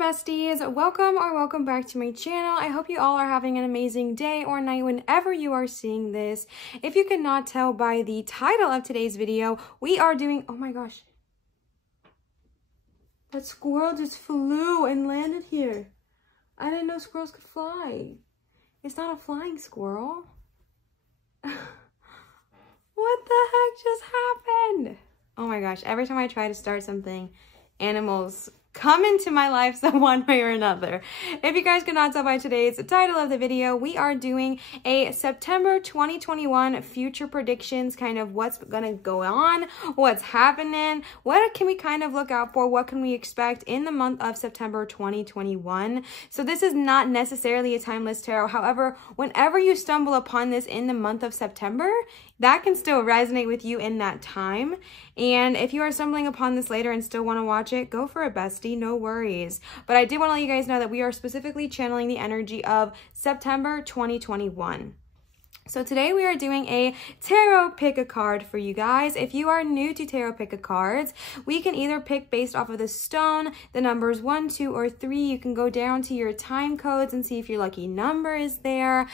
besties, welcome back to my channel. I hope you all are having an amazing day or night whenever you are seeing this. If you could not tell by the title of today's video, we are doing, oh my gosh, that squirrel just flew and landed here. I didn't know squirrels could fly. It's not a flying squirrel. What the heck just happened? Oh my gosh, every time I try to start something, animals come into my life some one way or another. If you guys could not tell by today's title of the video, we are doing a September 2021 future predictions, kind of what's gonna go on, what's happening, what can we kind of look out for, what can we expect in the month of September 2021. So this is not necessarily a timeless tarot. However, whenever you stumble upon this in the month of September, that can still resonate with you in that time. And if you are stumbling upon this later and still want to watch it, go for it, bestie, no worries. But I did want to let you guys know that we are specifically channeling the energy of September 2021. So today we are doing a tarot pick a card for you guys. If you are new to tarot pick a cards, we can either pick based off of the stone, the numbers 1, 2, or 3. You can go down to your time codes and see if your lucky number is there.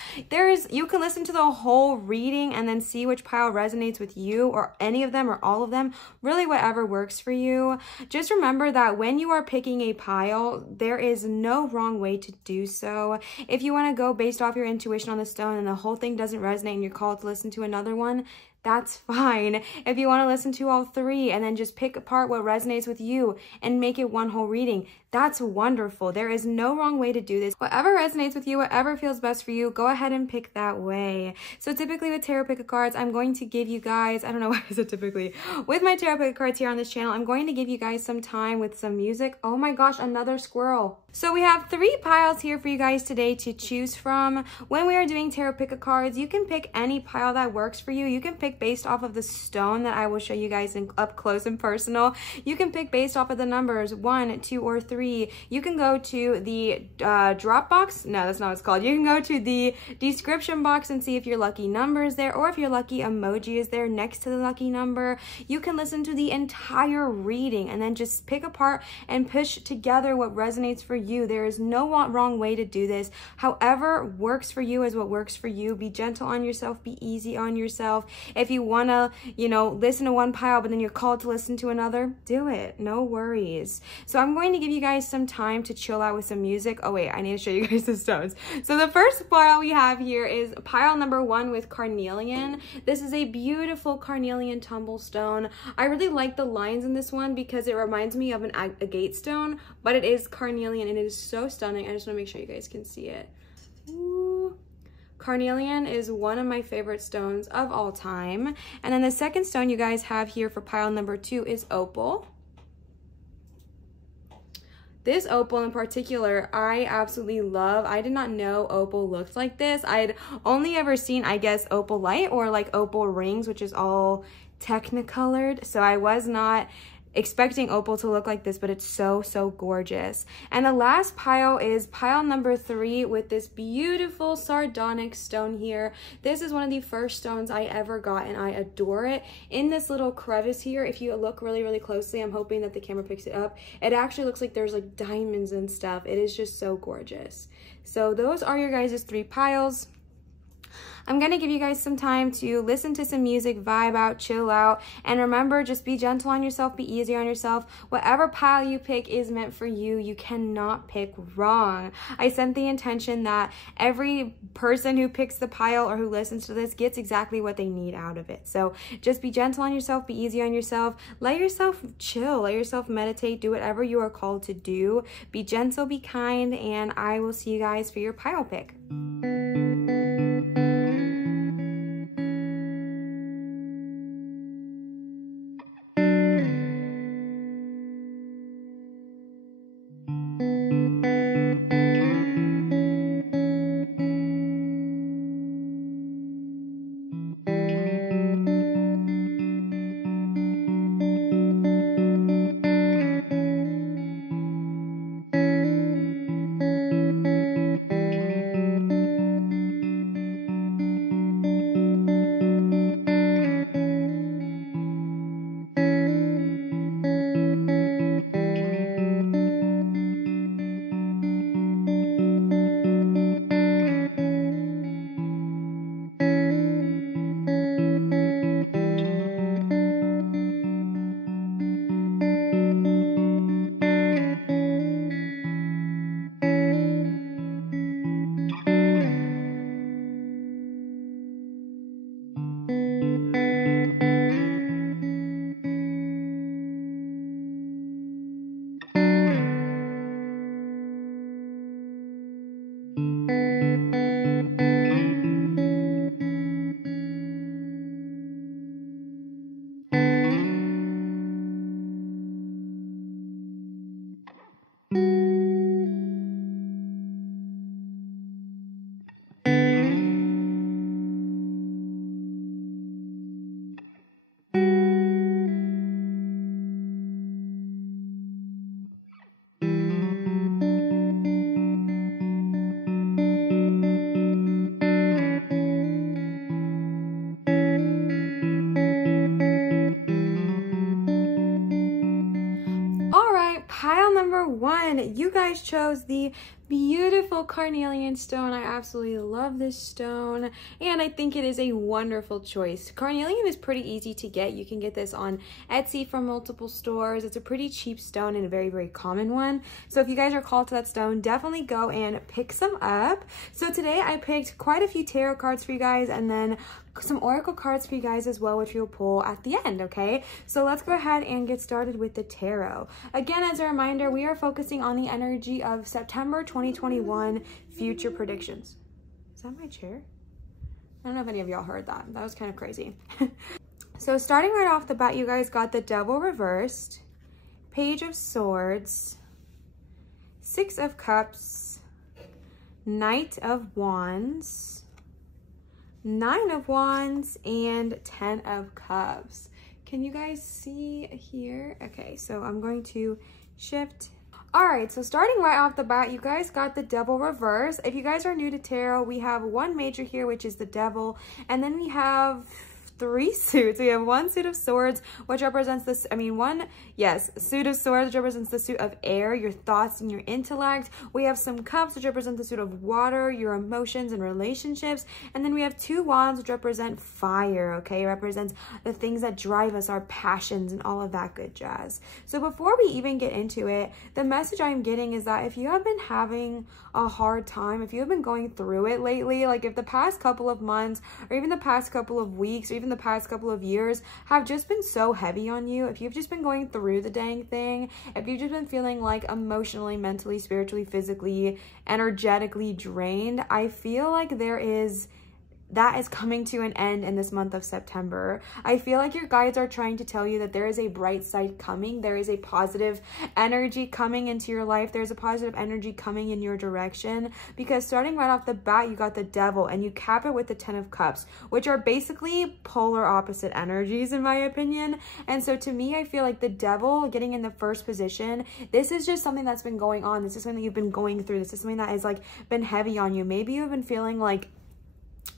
You can listen to the whole reading and then see which pile resonates with you, or any of them or all of them, really whatever works for you. Just remember that when you are picking a pile, there is no wrong way to do so. If you want to go based off your intuition on the stone and the whole thing doesn't resonate and you're called to listen to another one, that's fine. If you want to listen to all 3 and then just pick apart what resonates with you and make it one whole reading, that's wonderful. There is no wrong way to do this. Whatever resonates with you, whatever feels best for you, go ahead and pick that way. So typically with tarot pick a cards, I'm going to give you guys, I don't know why I said typically, with my tarot pick a cards here on this channel, I'm going to give you guys some time with some music. Oh my gosh, another squirrel. So we have 3 piles here for you guys today to choose from. When we are doing tarot pick a cards, you can pick any pile that works for you. You can pick based off of the stone that I will show you guys up close and personal. You can pick based off of the numbers 1, 2, or 3. You can go to the drop box. No, that's not what it's called. You can go to the description box and see if your lucky number is there, or if your lucky emoji is there next to the lucky number. You can listen to the entire reading and then just pick apart and push together what resonates for you. There is no wrong way to do this. However works for you is what works for you. Be gentle on yourself. Be easy on yourself. If you want to, listen to one pile, but then you're called to listen to another, do it. No worries. So I'm going to give you guys some time to chill out with some music. Oh wait, I need to show you guys the stones. So the first pile we have here is pile number 1 with carnelian. This is a beautiful carnelian tumble stone. I really like the lines in this one because it reminds me of an agate stone, but it is carnelian and it is so stunning. I just want to make sure you guys can see it. Ooh. Carnelian is one of my favorite stones of all time. And then the second stone you guys have here for pile number 2 is opal. This opal in particular, I absolutely love. I did not know opal looked like this. I'd only ever seen, I guess, opal light or like opal rings, which is all technicolored. So I was not expecting opal to look like this, but it's so gorgeous. And the last pile is pile number 3 with this beautiful sardonyx stone here. This is one of the first stones I ever got and I adore it. In this little crevice here, if you look really closely, I'm hoping that the camera picks it up, it actually looks like there's like diamonds and stuff. It is just so gorgeous. So those are your guys' 3 piles. I'm going to give you guys some time to listen to some music, vibe out, chill out, and remember, just be gentle on yourself, be easy on yourself. Whatever pile you pick is meant for you. You cannot pick wrong. I sent the intention that every person who picks the pile or who listens to this gets exactly what they need out of it. So just be gentle on yourself, be easy on yourself, let yourself chill, let yourself meditate, do whatever you are called to do. Be gentle, be kind, and I will see you guys for your pile pick. Pile number 1, you guys chose the beautiful carnelian stone. I absolutely love this stone, and I think it is a wonderful choice. Carnelian is pretty easy to get. You can get this on Etsy from multiple stores. It's a pretty cheap stone and a very, very common one. So if you guys are called to that stone, definitely go and pick some up. So today I picked quite a few tarot cards for you guys, and then some oracle cards for you guys as well, which we'll pull at the end, okay? So let's go ahead and get started with the tarot. Again, as a reminder, we are focusing on the energy of September 2021 future predictions. Is that my chair? I don't know if any of y'all heard that. That was kind of crazy. So starting right off the bat, you guys got the Devil reversed, Page of Swords, 6 of Cups, Knight of Wands, 9 of Wands, and 10 of Cups. Can you guys see here? Okay, so I'm going to shift. All right, so starting right off the bat, you guys got the Devil reverse. If you guys are new to tarot, we have one major here, which is the Devil, and then we have 3 suits. We have 1 suit of swords, which represents this, suit of swords, which represents the suit of air, your thoughts and your intellect. We have some cups, which represent the suit of water, your emotions and relationships. And then we have 2 wands, which represent fire, okay? It represents the things that drive us, our passions and all of that good jazz. So before we even get into it, the message I'm getting is that if you have been having a hard time, if you have been going through it lately, like if the past couple of months or even the past couple of weeks or even the past couple of years have just been so heavy on you, if you've just been going through the dang thing, if you've just been feeling like emotionally, mentally, spiritually, physically, energetically drained, I feel like that is coming to an end in this month of September. I feel like your guides are trying to tell you that there is a bright side coming. There is a positive energy coming into your life. There's a positive energy coming in your direction, because starting right off the bat, you got the Devil and you cap it with the 10 of Cups, which are basically polar opposite energies in my opinion. And so to me, I feel like the Devil getting in the first position, this is just something that's been going on. This is something that you've been going through. This is something that has like been heavy on you. Maybe you've been feeling like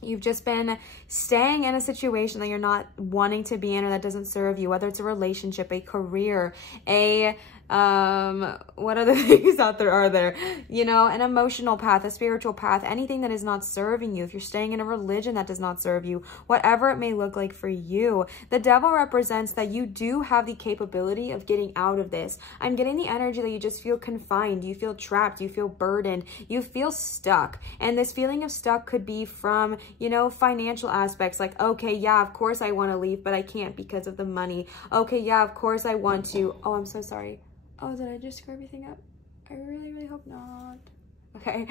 you've just been staying in a situation that you're not wanting to be in or that doesn't serve you, whether it's a relationship, a career, what other things out there are there? You know, an emotional path, a spiritual path, anything that is not serving you. If you're staying in a religion that does not serve you, whatever it may look like for you, the Devil represents that you do have the capability of getting out of this. I'm getting the energy that you just feel confined, you feel trapped, you feel burdened, you feel stuck. And this feeling of stuck could be from, you know, financial aspects, like, okay, yeah, of course I want to leave, but I can't because of the money. Okay, yeah, of course I want to. Oh, I'm so sorry. Oh, did I just screw everything up? I really, really hope not. Okay,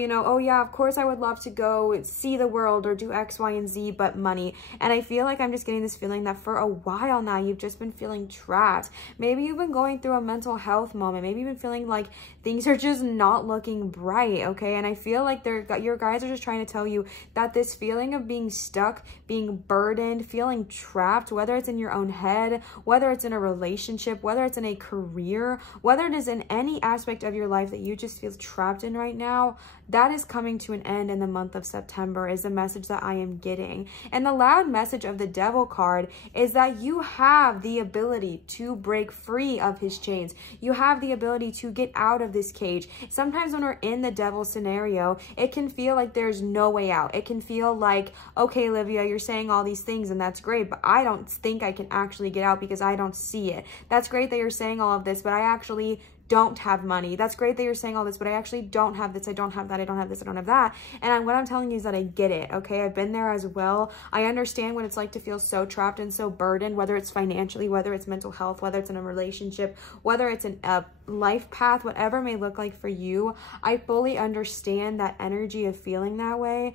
you know, oh yeah, of course I would love to go see the world or do X, Y, and Z, but money. And I feel like I'm just getting this feeling that for a while now, you've just been feeling trapped. Maybe you've been going through a mental health moment. Maybe you've been feeling like things are just not looking bright, okay? And I feel like your guys are just trying to tell you that this feeling of being stuck, being burdened, feeling trapped, whether it's in your own head, whether it's in a relationship, whether it's in a career, whether it is in any aspect of your life that you just feel trapped in right now, that is coming to an end in the month of September, is the message that I am getting. And the loud message of the Devil card is that you have the ability to break free of his chains. You have the ability to get out of this cage. Sometimes when we're in the Devil scenario, it can feel like there's no way out. It can feel like, okay, Olivia, you're saying all these things and that's great, but I don't think I can actually get out because I don't see it. That's great that you're saying all of this, but I actually don't have money. That's great that you're saying all this, but I actually don't have this, I don't have that, I don't have this, I don't have that. And what I'm telling you is that I get it, okay? I've been there as well. I understand what it's like to feel so trapped and so burdened, whether it's financially, whether it's mental health, whether it's in a relationship, whether it's in a life path, whatever it may look like for you. I fully understand that energy of feeling that way.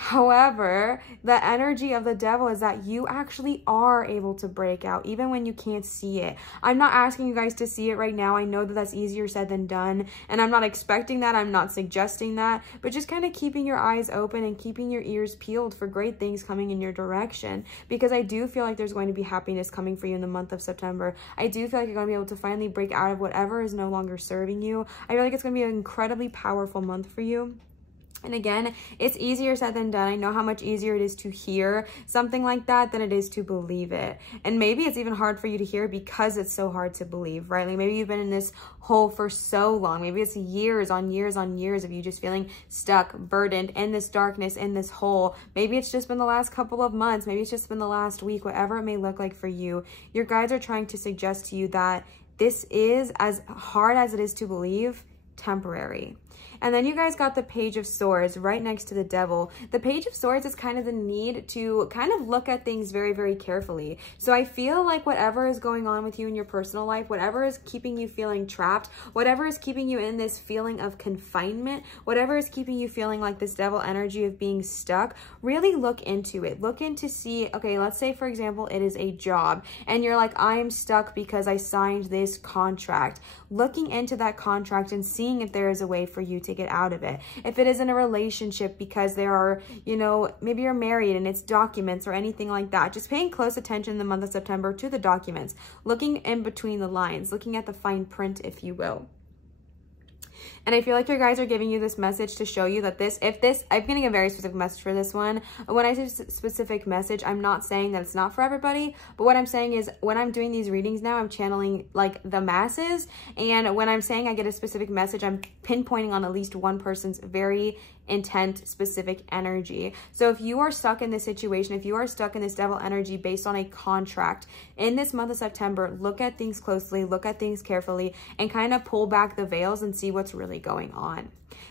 However, the energy of the devil is that you actually are able to break out even when you can't see it. I'm not asking you guys to see it right now. I know that that's easier said than done, and I'm not expecting that. I'm not suggesting that, but just kind of keeping your eyes open and keeping your ears peeled for great things coming in your direction, because I do feel like there's going to be happiness coming for you in the month of September. I do feel like you're going to be able to finally break out of whatever is no longer serving you. I feel like it's going to be an incredibly powerful month for you. And again, it's easier said than done. I know how much easier it is to hear something like that than it is to believe it. And maybe it's even hard for you to hear because it's so hard to believe, right? Like maybe you've been in this hole for so long. Maybe it's years on years on years of you just feeling stuck, burdened in this darkness, in this hole. Maybe it's just been the last couple of months. Maybe it's just been the last week, whatever it may look like for you. Your guides are trying to suggest to you that this is, as hard as it is to believe, temporary. And then you guys got the Page of Swords right next to the Devil. The Page of Swords is kind of the need to kind of look at things very, very carefully. So I feel like whatever is going on with you in your personal life, whatever is keeping you feeling trapped, whatever is keeping you in this feeling of confinement, whatever is keeping you feeling like this devil energy of being stuck, really look into it. Look into see, okay, let's say for example, it is a job and you're like, I'm stuck because I signed this contract. Looking into that contract and seeing if there is a way for you to get out of it. If it is in a relationship because there are, you know, maybe you're married and it's documents or anything like that, just paying close attention in the month of September to the documents, looking in between the lines, looking at the fine print, if you will. And I feel like your guys are giving you this message to show you that I'm getting a very specific message for this one. When I say specific message, I'm not saying that it's not for everybody, but what I'm saying is when I'm doing these readings now, I'm channeling like the masses. And when I'm saying I get a specific message, I'm pinpointing on at least one person's very intent, specific energy. So if you are stuck in this situation, if you are stuck in this devil energy based on a contract in this month of September, look at things closely, look at things carefully, and kind of pull back the veils and see what's really going on.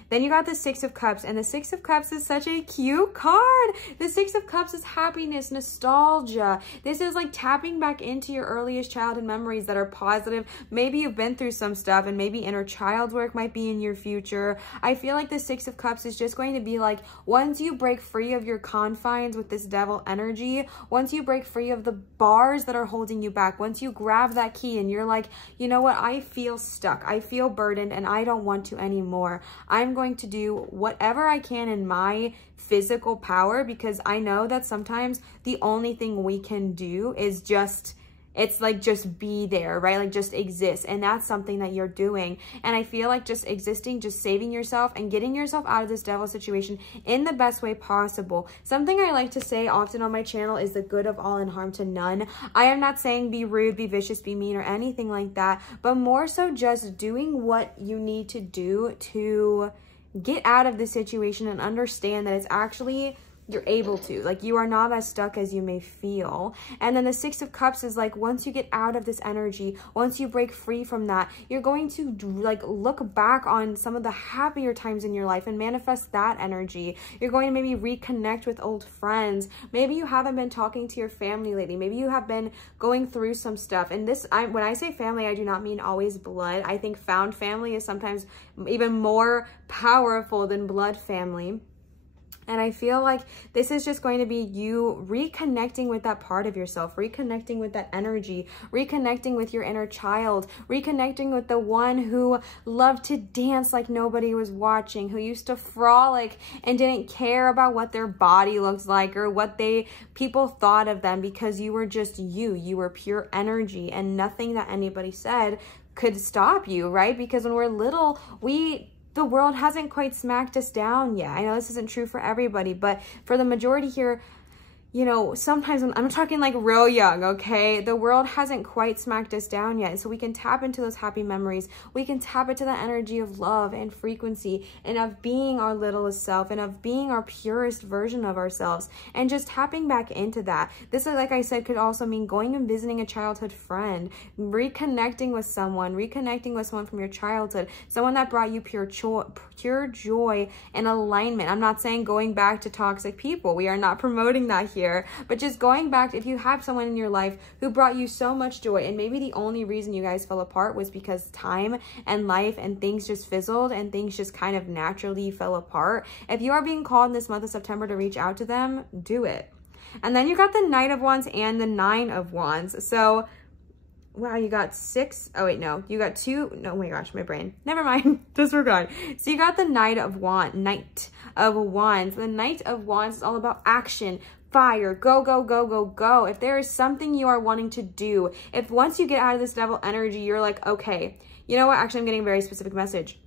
Then you got the Six of Cups, and the Six of Cups is such a cute card. The Six of Cups is happiness, nostalgia. This is like tapping back into your earliest childhood memories that are positive. Maybe you've been through some stuff, and maybe inner child work might be in your future. I feel like the Six of Cups is just going to be like, once you break free of your confines with this devil energy, once you break free of the bars that are holding you back, once you grab that key and you're like, you know what, I feel stuck, I feel burdened, and I don't want to anymore. I'm going to do whatever I can in my physical power, because I know that sometimes the only thing we can do is just, it's like just be there, right? Like just exist. And that's something that you're doing. And I feel like just existing, just saving yourself and getting yourself out of this devil situation in the best way possible. Something I like to say often on my channel is the good of all and harm to none. I am not saying be rude, be vicious, be mean, or anything like that, but more so just doing what you need to do to get out of this situation and understand that it's actually, you're able to, like, you are not as stuck as you may feel. And then the Six of Cups is like, once you get out of this energy, once you break free from that, you're going to like look back on some of the happier times in your life and manifest that energy. You're going to maybe reconnect with old friends. Maybe you haven't been talking to your family lately. Maybe you have been going through some stuff. And this, when I say family, I do not mean always blood. I think found family is sometimes even more powerful than blood family. And I feel like this is just going to be you reconnecting with that part of yourself, reconnecting with that energy, reconnecting with your inner child, reconnecting with the one who loved to dance like nobody was watching, who used to frolic and didn't care about what their body looked like or what people thought of them, because you were just you. You were pure energy, and nothing that anybody said could stop you, right? Because when we're little, the world hasn't quite smacked us down yet. I know this isn't true for everybody, but for the majority here, you know, sometimes when I'm talking like real young, okay, the world hasn't quite smacked us down yet. So we can tap into those happy memories. We can tap into the energy of love and frequency and of being our littlest self and of being our purest version of ourselves, and just tapping back into that. This is, like I said, could also mean going and visiting a childhood friend, reconnecting with someone from your childhood, someone that brought you pure joy and alignment. I'm not saying going back to toxic people. We are not promoting that here. here. But just going back, if you have someone in your life who brought you so much joy, and maybe the only reason you guys fell apart was because time and life and things just fizzled and things just kind of naturally fell apart. If you are being called in this month of September to reach out to them, do it. And then you got the Knight of Wands and the Nine of Wands. So, wow, you got 6. Oh, wait, no. You got 2. No, oh my gosh, my brain. Never mind. Disregard. So you got the Knight of Wands. The Knight of Wands is all about action, fire, go, go, go, go, go. If there is something you are wanting to do, if once you get out of this devil energy, you're like, okay, you know what? Actually, I'm getting a very specific message.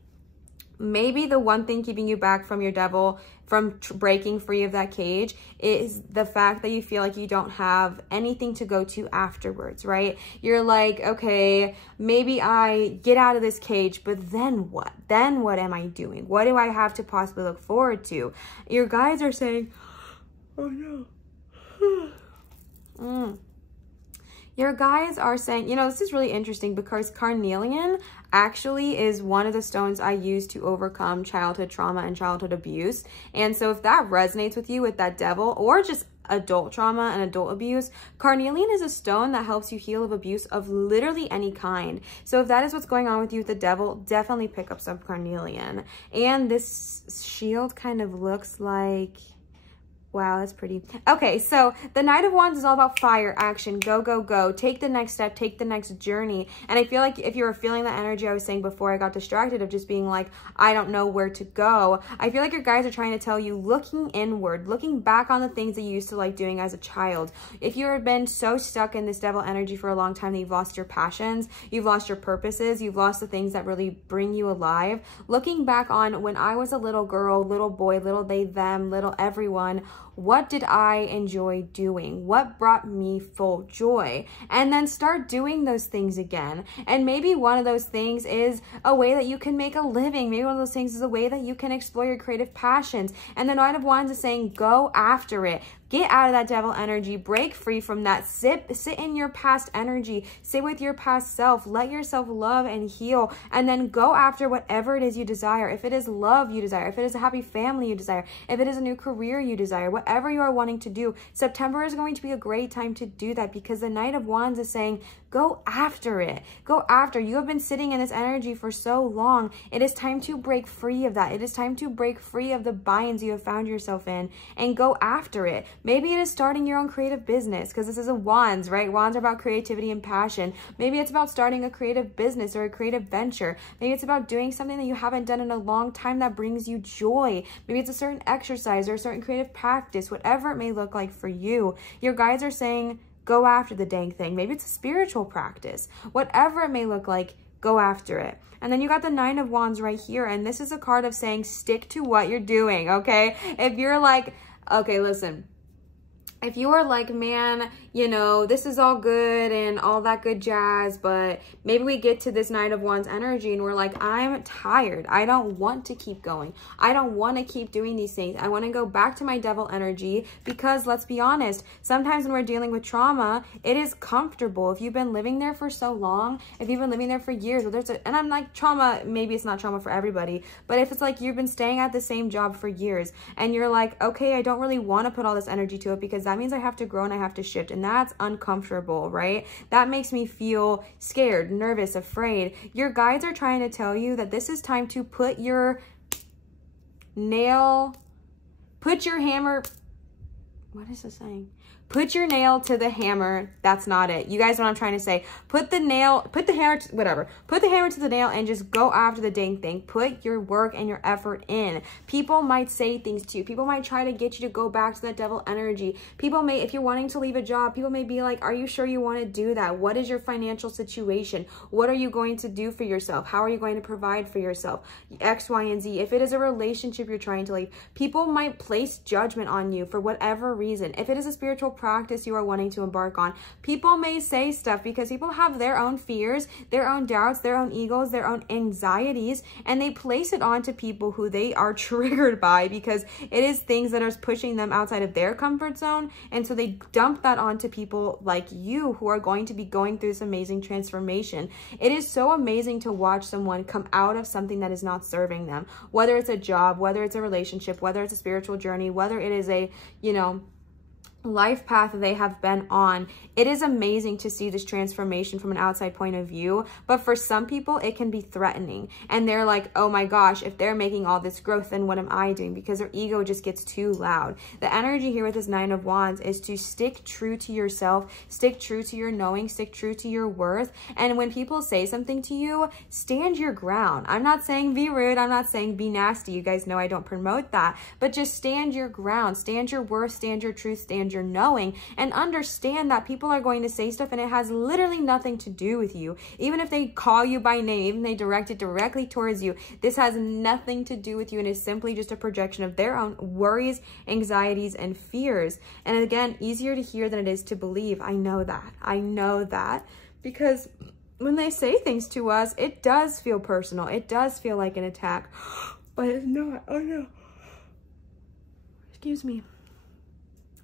Maybe the one thing keeping you back from your devil, from breaking free of that cage, is the fact that you feel like you don't have anything to go to afterwards, right? You're like, okay, maybe I get out of this cage, but then what? Then what am I doing? What do I have to possibly look forward to? Your guides are saying, oh no. Your guides are saying, you know, this is really interesting because carnelian actually is one of the stones I use to overcome childhood trauma and childhood abuse. And so if that resonates with you with that devil or just adult trauma and adult abuse, carnelian is a stone that helps you heal of abuse of literally any kind. So if that is what's going on with you with the devil, definitely pick up some carnelian. And this shield kind of looks like, wow, that's pretty. Okay, so the Knight of Wands is all about fire, action, go, go, go. Take the next step, take the next journey. And I feel like if you were feeling that energy I was saying before I got distracted of just being like, I don't know where to go, I feel like your guides are trying to tell you, looking inward, looking back on the things that you used to like doing as a child. If you have been so stuck in this devil energy for a long time that you've lost your passions, you've lost your purposes, you've lost the things that really bring you alive, looking back on when I was a little girl, little boy, little they, them, little everyone, what did I enjoy doing? What brought me full joy? And then start doing those things again. And maybe one of those things is a way that you can make a living. Maybe one of those things is a way that you can explore your creative passions. And the Knight of Wands is saying, go after it. Get out of that devil energy. Break free from that. Sit in your past energy. Sit with your past self. Let yourself love and heal. And then go after whatever it is you desire. If it is love you desire. If it is a happy family you desire. If it is a new career you desire. Whatever you are wanting to do. September is going to be a great time to do that because the Knight of Wands is saying, go after it. Go after. You have been sitting in this energy for so long. It is time to break free of that. It is time to break free of the binds you have found yourself in and go after it. Maybe it is starting your own creative business because this is a Wands, right? Wands are about creativity and passion. Maybe it's about starting a creative business or a creative venture. Maybe it's about doing something that you haven't done in a long time that brings you joy. Maybe it's a certain exercise or a certain creative practice, whatever it may look like for you. Your guides are saying, go after the dang thing. Maybe it's a spiritual practice. Whatever it may look like, go after it. And then you got the Nine of Wands right here. And this is a card of saying, stick to what you're doing, okay? If you're like, okay, listen. If you are like, man, you know, this is all good and all that good jazz, but maybe we get to this Knight of Wands energy and we're like, I'm tired. I don't want to keep going. I don't want to keep doing these things. I want to go back to my devil energy because let's be honest, sometimes when we're dealing with trauma, it is comfortable. If you've been living there for so long, if you've been living there for years, and I'm like, trauma, maybe it's not trauma for everybody, but if it's like you've been staying at the same job for years and you're like, okay, I don't really want to put all this energy to it because that means I have to grow and I have to shift, and that's uncomfortable, right? That makes me feel scared, nervous, afraid. Your guides are trying to tell you that this is time to put your hammer, what is this saying? Put your nail to the hammer. That's not it. You guys know what I'm trying to say. Put the hammer to the nail and just go after the dang thing. Put your work and your effort in. People might say things to you. People might try to get you to go back to that devil energy. People may, if you're wanting to leave a job, people may be like, are you sure you want to do that? What is your financial situation? What are you going to do for yourself? How are you going to provide for yourself? X, Y, and Z. If it is a relationship you're trying to leave, people might place judgment on you for whatever reason. If it is a spiritual practice you are wanting to embark on, people may say stuff because people have their own fears, their own doubts, their own egos, their own anxieties, and they place it onto people who they are triggered by because it is things that are pushing them outside of their comfort zone. And so they dump that onto people like you who are going to be going through this amazing transformation. It is so amazing to watch someone come out of something that is not serving them, whether it's a job, whether it's a relationship, whether it's a spiritual journey, whether it is a, you know, life path they have been on. It is amazing to see this transformation from an outside point of view, but for some people it can be threatening, and they're like, oh my gosh, if they're making all this growth, then what am I doing? Because their ego just gets too loud. The energy here with this Nine of Wands is to stick true to yourself, stick true to your knowing, stick true to your worth. And when people say something to you, stand your ground. I'm not saying be rude, I'm not saying be nasty, you guys know I don't promote that, but just stand your ground, stand your worth, stand your truth, stand your knowing, and understand that people are going to say stuff and it has literally nothing to do with you. Even if they call you by name, even if they direct it directly towards you, this has nothing to do with you and is simply just a projection of their own worries, anxieties, and fears. And again, easier to hear than it is to believe. I know that because when they say things to us, it does feel personal, it does feel like an attack, but it's not. Oh no, excuse me.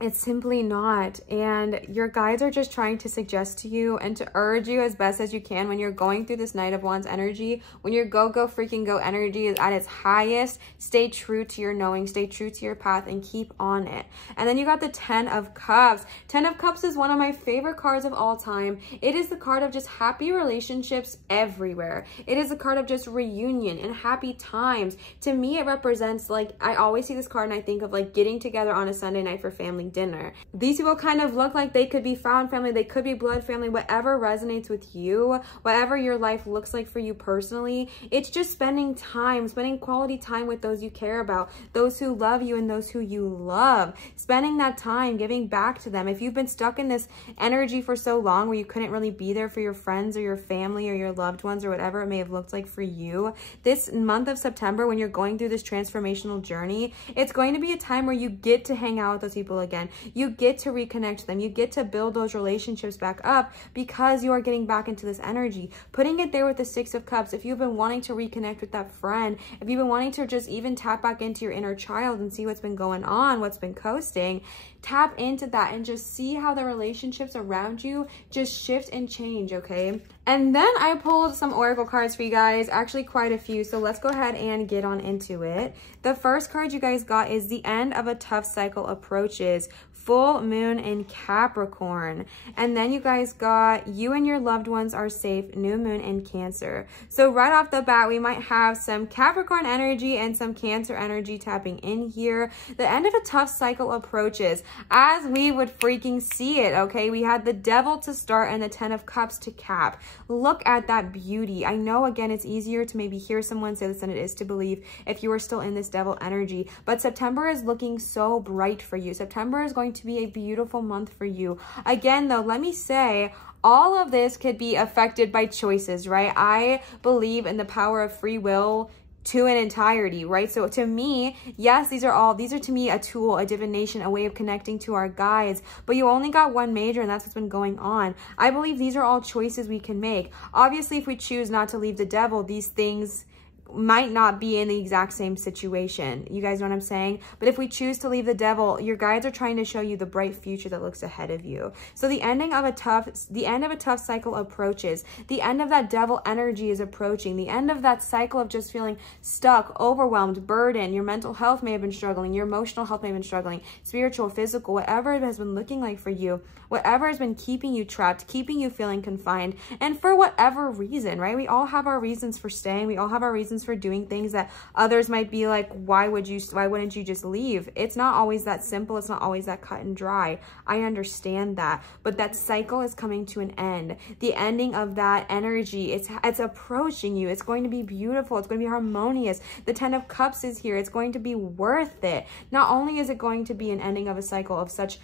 It's simply not. And your guides are just trying to suggest to you and to urge you as best as you can when you're going through this Knight of Wands energy, when your go freaking go energy is at its highest, stay true to your knowing, stay true to your path, and keep on it. And then you got the 10 of Cups. 10 of Cups is one of my favorite cards of all time. It is the card of just happy relationships everywhere. It is a card of just reunion and happy times. To me, it represents, like, I always see this card and I think of like getting together on a Sunday night for family dinner. These people kind of look like they could be found family, they could be blood family, whatever resonates with you, whatever your life looks like for you personally. It's just spending time, spending quality time with those you care about, those who love you and those who you love. Spending that time, giving back to them. If you've been stuck in this energy for so long where you couldn't really be there for your friends or your family or your loved ones or whatever it may have looked like for you, this month of September, when you're going through this transformational journey, it's going to be a time where you get to hang out with those people again. You get to reconnect them. You get to build those relationships back up because you are getting back into this energy. Putting it there with the 6 of Cups, if you've been wanting to reconnect with that friend, if you've been wanting to just even tap back into your inner child and see what's been going on, what's been coasting, tap into that and just see how the relationships around you just shift and change, okay? And then I pulled some oracle cards for you guys, actually quite a few, so let's go ahead and get on into it. The first card you guys got is the end of a tough cycle approaches, full moon in Capricorn. And then you guys got you and your loved ones are safe, new moon in Cancer. So right off the bat, we might have some Capricorn energy and some Cancer energy tapping in here. The end of a tough cycle approaches as we would freaking see it, okay? We had the Devil to start and the 10 of Cups to cap. Look at that beauty. I know, again, it's easier to maybe hear someone say this than it is to believe if you are still in this Devil energy, but September is looking so bright for you. September is going to be a beautiful month for you. Again, though, let me say, all of this could be affected by choices, right? I believe in the power of free will to an entirety, right? So to me, yes, these are to me a tool, a divination, a way of connecting to our guides, but you only got one major and that's what's been going on. I believe these are all choices we can make. Obviously, if we choose not to leave the Devil, these things might not be in the exact same situation. You guys know what I'm saying? But if we choose to leave the Devil, your guides are trying to show you the bright future that looks ahead of you. So the end of a tough cycle approaches. The end of that Devil energy is approaching. The end of that cycle of just feeling stuck, overwhelmed, burdened. Your mental health may have been struggling. Your emotional health may have been struggling. Spiritual, physical, whatever it has been looking like for you. Whatever has been keeping you trapped, keeping you feeling confined. And for whatever reason, right? We all have our reasons for staying. We all have our reasons for doing things that others might be like, why wouldn't you just leave? It's not always that simple. It's not always that cut and dry. I understand that, but that cycle is coming to an end. The ending of that energy, it's approaching you. It's going to be beautiful. It's going to be harmonious. The 10 of Cups is here. It's going to be worth it. Not only is it going to be an ending of a cycle of such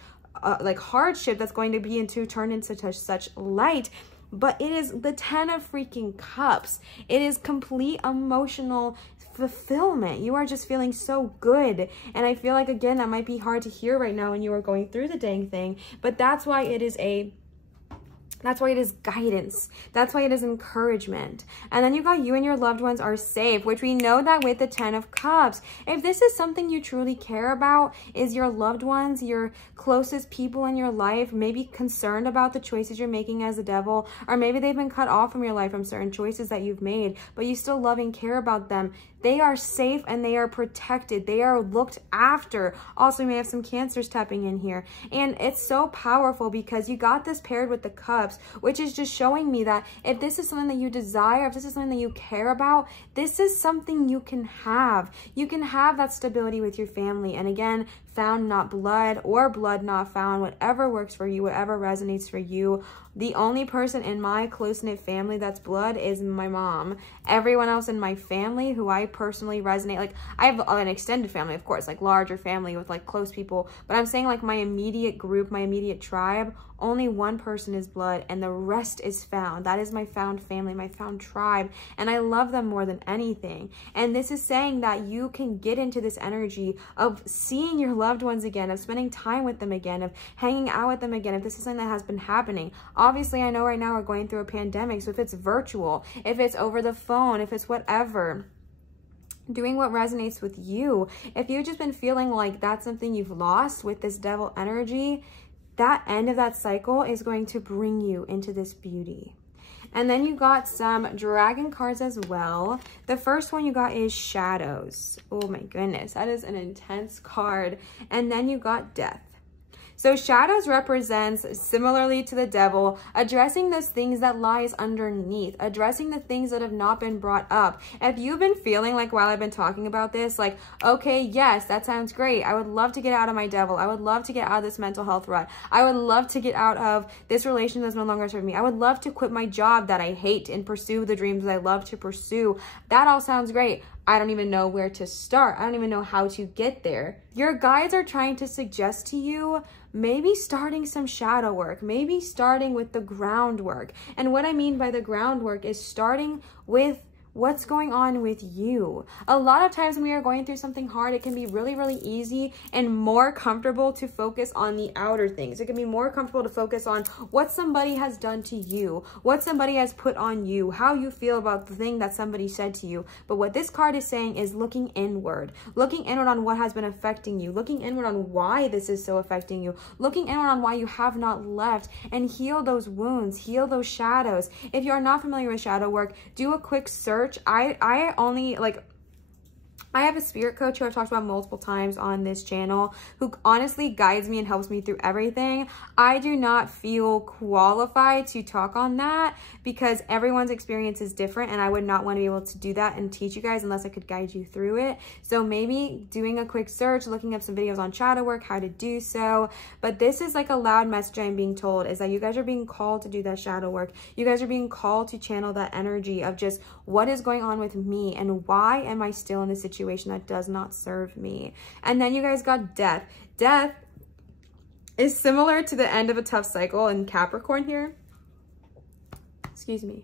like hardship that's going to be turned into such light, but it is the 10 of freaking Cups. It is complete emotional fulfillment. You are just feeling so good. And I feel like, again, that might be hard to hear right now when you are going through the dang thing, but that's why it is a That's why it is guidance. That's why it is encouragement. And then you got you and your loved ones are safe, which we know that with the 10 of Cups. If this is something you truly care about, is your loved ones, your closest people in your life, maybe concerned about the choices you're making as a devil, or maybe they've been cut off from your life from certain choices that you've made, but you still love and care about them. They are safe and they are protected. They are looked after. Also, you may have some Cancers tapping in here. And it's so powerful because you got this paired with the Cups, which is just showing me that if this is something that you desire, if this is something that you care about, this is something you can have. You can have that stability with your family. And again, found not blood or blood not found, whatever works for you, whatever resonates for you. The only person in my close-knit family that's blood is my mom. Everyone else in my family who I personally resonate, like I have an extended family, of course, like larger family with like close people, but I'm saying like my immediate group, my immediate tribe, only one person is blood and the rest is found. That is my found family, my found tribe, and I love them more than anything. And this is saying that you can get into this energy of seeing your loved ones again, of spending time with them again, of hanging out with them again, if this is something that has been happening. Obviously, I know right now we're going through a pandemic, so if it's virtual, if it's over the phone, if it's whatever, doing what resonates with you. If you've just been feeling like that's something you've lost with this devil energy, that end of that cycle is going to bring you into this beauty. And then you got some dragon cards as well. The first one you got is shadows. Oh my goodness, that is an intense card. And then you got death. So shadows represents, similarly to the devil, addressing those things that lies underneath, addressing the things that have not been brought up. If you've been feeling like while I've been talking about this, like, okay, yes, that sounds great. I would love to get out of my devil. I would love to get out of this mental health rut. I would love to get out of this relationship that's no longer serving me. I would love to quit my job that I hate and pursue the dreams that I love to pursue. That all sounds great. I don't even know where to start. I don't even know how to get there. Your guides are trying to suggest to you maybe starting some shadow work, maybe starting with the groundwork. And what I mean by the groundwork is starting with what's going on with you. A lot of times when we are going through something hard, it can be really, really easy and more comfortable to focus on the outer things. It can be more comfortable to focus on what somebody has done to you, what somebody has put on you, how you feel about the thing that somebody said to you. But what this card is saying is looking inward on what has been affecting you, looking inward on why this is so affecting you, looking inward on why you have not left, and heal those wounds, heal those shadows. If you are not familiar with shadow work, do a quick search. I only like, I have a spirit coach who I've talked about multiple times on this channel who honestly guides me and helps me through everything. I do not feel qualified to talk on that because everyone's experience is different and I would not want to be able to do that and teach you guys unless I could guide you through it. So maybe doing a quick search, looking up some videos on shadow work, how to do so. But this is like a loud message I'm being told is that you guys are being called to do that shadow work. You guys are being called to channel that energy of just what is going on with me and why am I still in this situation that does not serve me. And then you guys got death. Death is similar to the end of a tough cycle in Capricorn here. Excuse me.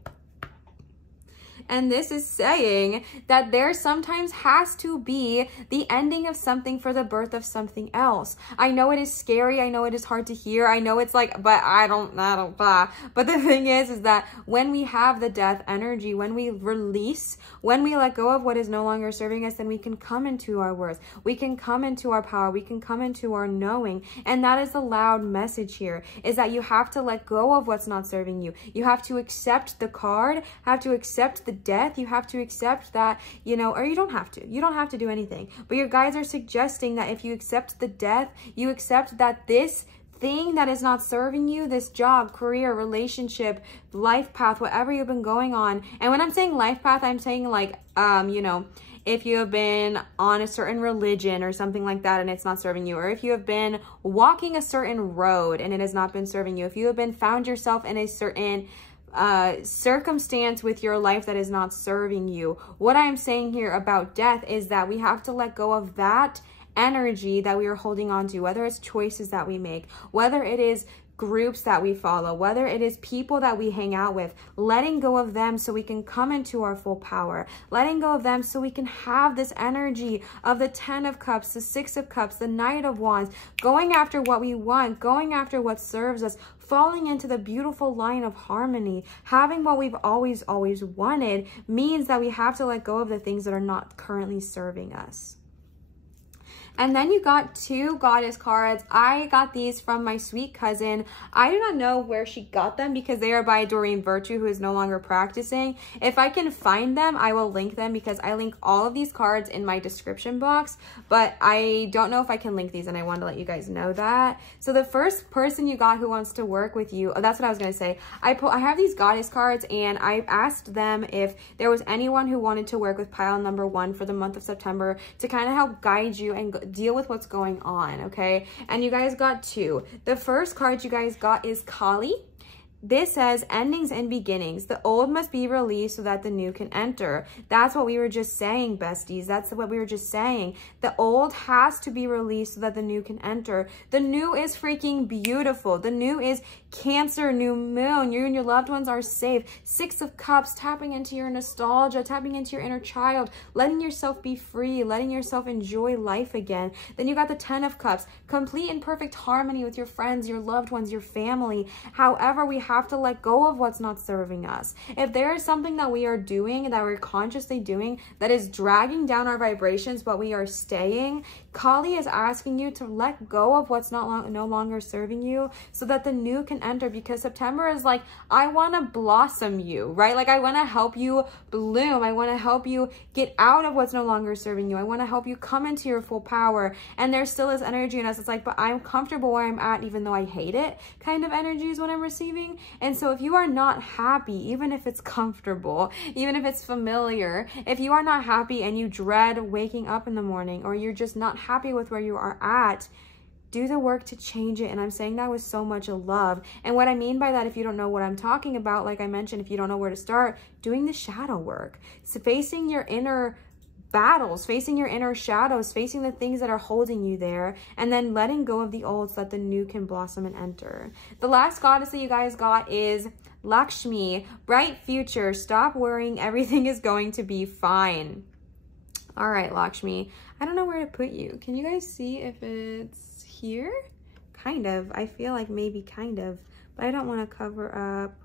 And this is saying that there sometimes has to be the ending of something for the birth of something else. I know it is scary. I know it is hard to hear. I know it's like, but I don't, blah. But the thing is that when we have the death energy, when we release, when we let go of what is no longer serving us, then we can come into our worth. We can come into our power. We can come into our knowing. And that is the loud message here, is that you have to let go of what's not serving you. You have to accept the card, have to accept the death. You have to accept that, you know, or you don't have to do anything, but your guides are suggesting that if you accept the death, you accept that this thing that is not serving you, this job, career, relationship, life path, whatever you've been going on. And when I'm saying life path, I'm saying like, you know, if you have been on a certain religion or something like that and it's not serving you, or if you have been walking a certain road and it has not been serving you, if you have been found yourself in a certain circumstance with your life that is not serving you. What I'm saying here about death is that we have to let go of that energy that we are holding on to, whether it's choices that we make, whether it is groups that we follow, whether it is people that we hang out with, letting go of them so we can come into our full power, letting go of them so we can have this energy of the 10 of Cups, the 6 of Cups, the Knight of Wands, going after what we want, going after what serves us, falling into the beautiful line of harmony. Having what we've always wanted means that we have to let go of the things that are not currently serving us. And then you got 2 goddess cards. I got these from my sweet cousin. I do not know where she got them because they are by Doreen Virtue, who is no longer practicing. If I can find them, I will link them because I link all of these cards in my description box, but I don't know if I can link these, and I wanted to let you guys know that. So the first person you got who wants to work with you, that's what I was going to say. I have these goddess cards, and I asked them if there was anyone who wanted to work with pile number 1 for the month of September to kind of help guide you and deal with what's going on, okay? And you guys got 2. The first card you guys got is Kali. This says endings and beginnings. The old must be released so that the new can enter. That's what we were just saying, besties. That's what we were just saying. The old has to be released so that the new can enter. The new is freaking beautiful. The new is Cancer, new moon. You and your loved ones are safe. 6 of Cups, tapping into your nostalgia, tapping into your inner child, letting yourself be free, letting yourself enjoy life again. Then you got the 10 of Cups, complete and perfect harmony with your friends, your loved ones, your family. However, we have to let go of what's not serving us. If there is something that we are doing, that we're consciously doing, that is dragging down our vibrations, but we are staying, Kali is asking you to let go of what's no longer serving you so that the new can enter, because September is like, I want to blossom you, right? Like, I want to help you bloom. I want to help you get out of what's no longer serving you. I want to help you come into your full power. And there still is energy in us. It's like, but I'm comfortable where I'm at, even though I hate it, kind of energy is what I'm receiving. And so if you are not happy, even if it's comfortable, even if it's familiar, if you are not happy and you dread waking up in the morning, or you're just not happy with where you are at, do the work to change it. And I'm saying that with so much love. And what I mean by that, if you don't know what I'm talking about, like I mentioned, if you don't know where to start, doing the shadow work. So facing your inner battles, facing your inner shadows, facing the things that are holding you there, and then letting go of the old so that the new can blossom and enter. The last goddess that you guys got is Lakshmi, bright future. Stop worrying. Everything is going to be fine. All right, Lakshmi. I don't know where to put you. Can you guys see if it's here? Kind of. I feel like maybe kind of, but I don't want to cover up.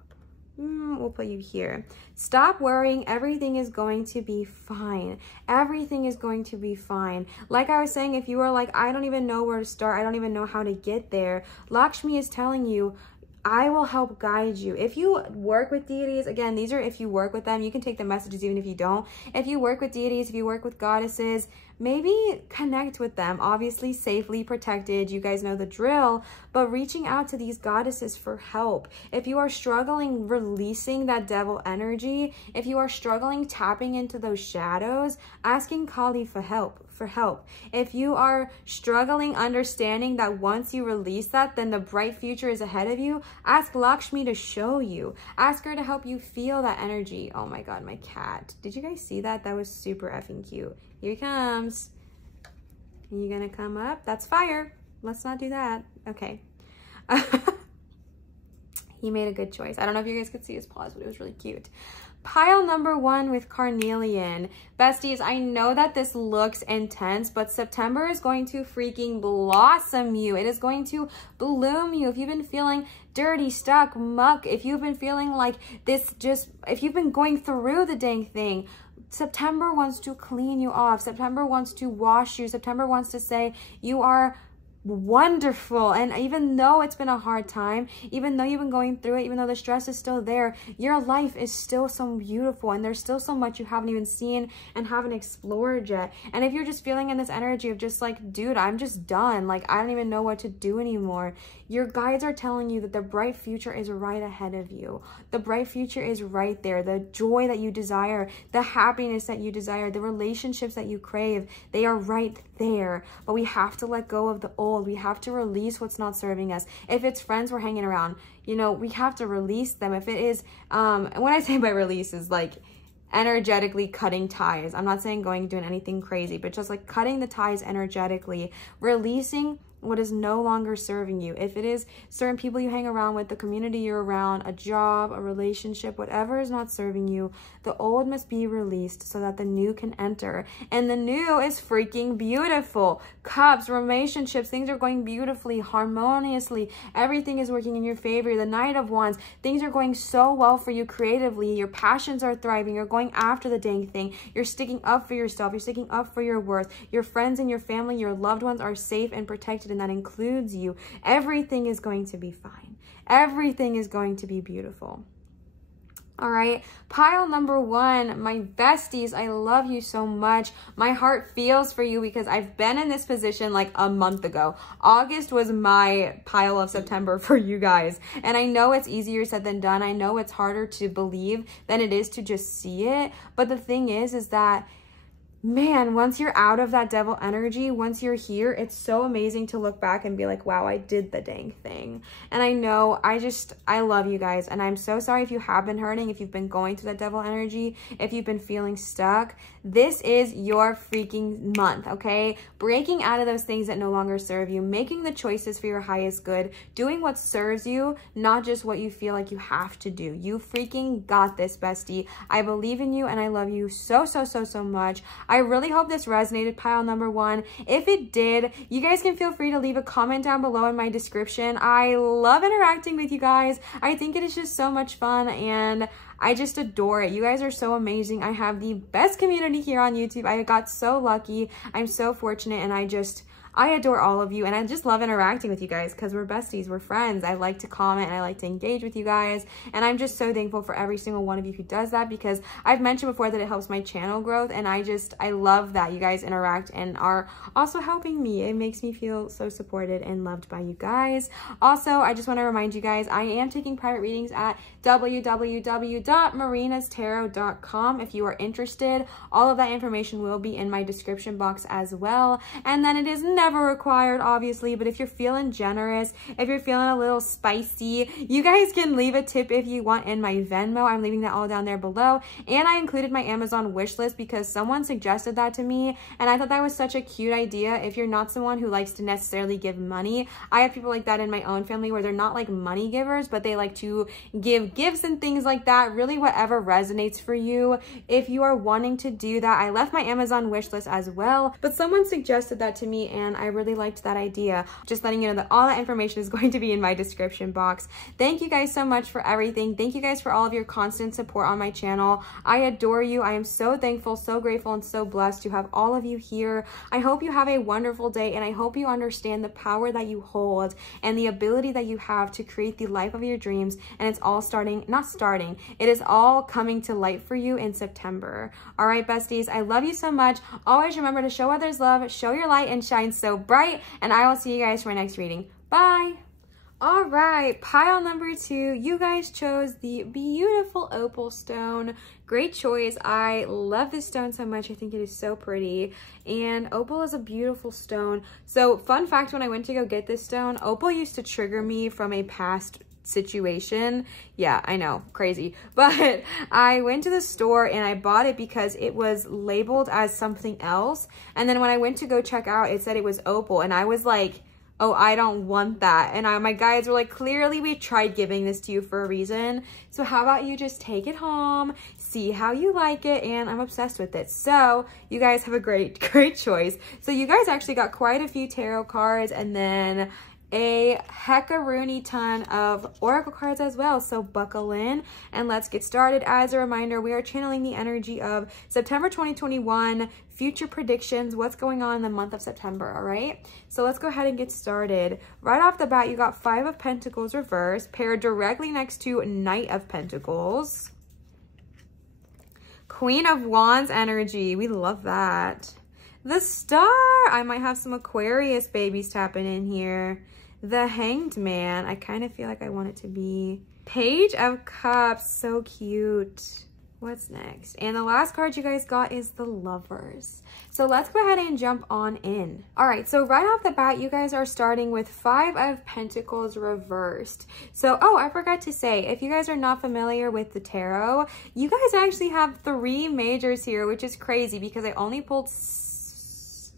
We'll put you here. Stop worrying. Everything is going to be fine. Everything is going to be fine. Like I was saying, if you are like, I don't even know where to start, I don't even know how to get there, Lakshmi is telling you, I will help guide you. If you work with deities, again, these are if you work with them, you can take the messages even if you don't. If you work with deities, if you work with goddesses, maybe connect with them, obviously safely protected. You guys know the drill, but reaching out to these goddesses for help. If you are struggling releasing that devil energy, if you are struggling tapping into those shadows, asking Kali for help. If you are struggling understanding that once you release that, then the bright future is ahead of you, ask Lakshmi to show you. Ask her to help you feel that energy. Oh my God, my cat. Did you guys see that? That was super effing cute. Here he comes. Are you gonna come up? That's fire. Let's not do that. Okay. He made a good choice. I don't know if you guys could see his paws, but it was really cute. Pile number 1 with Carnelian. Besties, I know that this looks intense, but September is going to freaking blossom you. It is going to bloom you. If you've been feeling dirty, stuck, muck, if you've been feeling like this, if you've been going through the dang thing, September wants to clean you off. September wants to wash you. September wants to say you are wonderful. And even though it's been a hard time, even though you've been going through it, even though the stress is still there, your life is still so beautiful, and there's still so much you haven't even seen and haven't explored yet. And if you're just feeling in this energy of just like, dude, I'm just done, like I don't even know what to do anymore, your guides are telling you that the bright future is right ahead of you. The bright future is right there. The joy that you desire, the happiness that you desire, the relationships that you crave, they are right there. But we have to let go of the old. We have to release what's not serving us. If it's friends we're hanging around, you know, we have to release them. If it is, and what I say by release is like energetically cutting ties. I'm not saying doing anything crazy, but just like cutting the ties energetically, releasing what is no longer serving you. If it is certain people you hang around with, the community you're around, a job, a relationship, whatever is not serving you, the old must be released so that the new can enter. And the new is freaking beautiful. Cups, relationships, things are going beautifully, harmoniously. Everything is working in your favor. The Knight of Wands, things are going so well for you creatively. Your passions are thriving. You're going after the dang thing. You're sticking up for yourself. You're sticking up for your worth. Your friends and your family, your loved ones are safe and protected, and that includes you. Everything is going to be fine. Everything is going to be beautiful. All right, pile number 1, my besties, I love you so much. My heart feels for you because I've been in this position like a month ago. August was my pile of September for you guys. And I know it's easier said than done. I know it's harder to believe than it is to just see it. But the thing is that, man, once you're out of that devil energy, once you're here, it's so amazing to look back and be like, wow, I did the dang thing. And I know, I love you guys. And I'm so sorry if you have been hurting, if you've been going through that devil energy, if you've been feeling stuck. This is your freaking month, okay? Breaking out of those things that no longer serve you, making the choices for your highest good, doing what serves you, not just what you feel like you have to do. You freaking got this, bestie. I believe in you and I love you so, so, so, so much. I really hope this resonated, pile number 1. If it did, you guys can feel free to leave a comment down below in my description. I love interacting with you guys. I think it is just so much fun and I just adore it. You guys are so amazing. I have the best community here on YouTube. I got so lucky. I'm so fortunate and I adore all of you, and I just love interacting with you guys because we're besties, we're friends. I like to comment and I like to engage with you guys, and I'm just so thankful for every single one of you who does that because I've mentioned before that it helps my channel growth, and I love that you guys interact and are also helping me. It makes me feel so supported and loved by you guys. Also, I just want to remind you guys, I am taking private readings at www.marinastarot.com if you are interested. All of that information will be in my description box as well, and then it is never required, obviously, but if you're feeling generous, if you're feeling a little spicy, you guys can leave a tip if you want in my Venmo. I'm leaving that all down there below, and I included my Amazon wish list because someone suggested that to me, and I thought that was such a cute idea. If you're not someone who likes to necessarily give money, I have people like that in my own family where they're not like money givers, but they like to give gifts and things like that. Really, whatever resonates for you. If you are wanting to do that, I left my Amazon wish list as well, but someone suggested that to me, and I really liked that idea. Just letting you know that all that information is going to be in my description box. Thank you guys so much for everything. Thank you guys for all of your constant support on my channel. I adore you. I am so thankful, so grateful, and so blessed to have all of you here. I hope you have a wonderful day, and I hope you understand the power that you hold and the ability that you have to create the life of your dreams. And it's all it is all coming to light for you in September. All right, besties, I love you so much. Always remember to show others love, show your light, and shine so bright, and I will see you guys for my next reading. Bye. All right, pile number 2, you guys chose the beautiful opal stone. Great choice. I love this stone so much. I think it is so pretty, and opal is a beautiful stone. So fun fact, when I went to go get this stone, opal used to trigger me from a past situation. Yeah, I know, crazy, but I went to the store and I bought it because it was labeled as something else, and then when I went to go check out, it said it was opal, and I was like, oh, I don't want that. And my guides were like, clearly we tried giving this to you for a reason, so how about you just take it home, see how you like it, and I'm obsessed with it. So you guys have a great choice. So you guys actually got quite a few tarot cards, and then a heckaroony ton of oracle cards as well, so buckle in and let's get started. As a reminder, we are channeling the energy of September 2021, future predictions, what's going on in the month of September. All right, so let's go ahead and get started. Right off the bat, you got 5 of Pentacles reversed paired directly next to Knight of Pentacles, Queen of Wands energy. We love that. The Star. I might have some Aquarius babies tapping in here. The Hanged Man. I kind of feel like I want it to be Page of Cups. So cute. What's next? And the last card you guys got is the Lovers. So let's go ahead and jump on in. All right, so right off the bat, you guys are starting with 5 of Pentacles reversed. So, oh, I forgot to say, if you guys are not familiar with the tarot, you guys actually have 3 majors here, which is crazy because I only pulled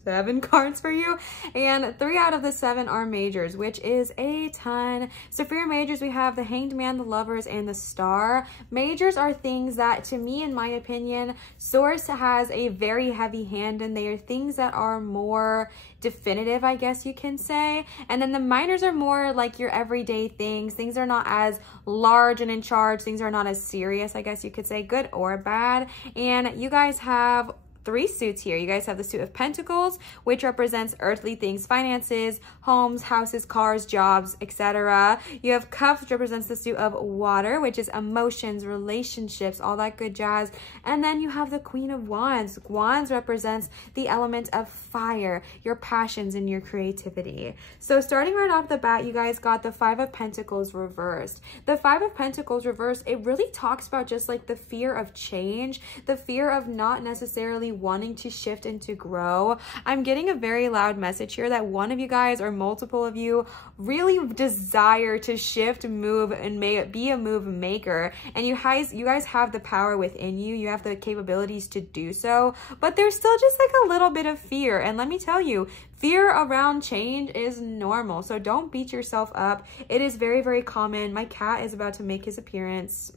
7 cards for you, and 3 out of the 7 are majors, which is a ton. So for your majors, we have the Hanged Man, the Lovers, and the Star. Majors are things that, to me, in my opinion, Source has a very heavy hand in. They are things that are more definitive, I guess you can say. And then the minors are more like your everyday things. Things are not as large and in charge. Things are not as serious, I guess you could say, good or bad. And you guys have 3 suits here. You guys have the suit of Pentacles, which represents earthly things, finances, homes, houses, cars, jobs, etc. You have Cups, which represents the suit of Water, which is emotions, relationships, all that good jazz. And then you have the Queen of Wands. Wands represents the element of fire, your passions and your creativity. So starting right off the bat, you guys got the 5 of Pentacles reversed. The 5 of Pentacles reversed, it really talks about just like the fear of change, the fear of not necessarily wanting to shift and to grow. I'm getting a very loud message here that one of you guys or multiple of you really desire to shift, move, and be a move maker. And you guys have the power within you. You have the capabilities to do so, but there's still just like a little bit of fear. And let me tell you, fear around change is normal. So don't beat yourself up. It is very, very common. My cat is about to make his appearance.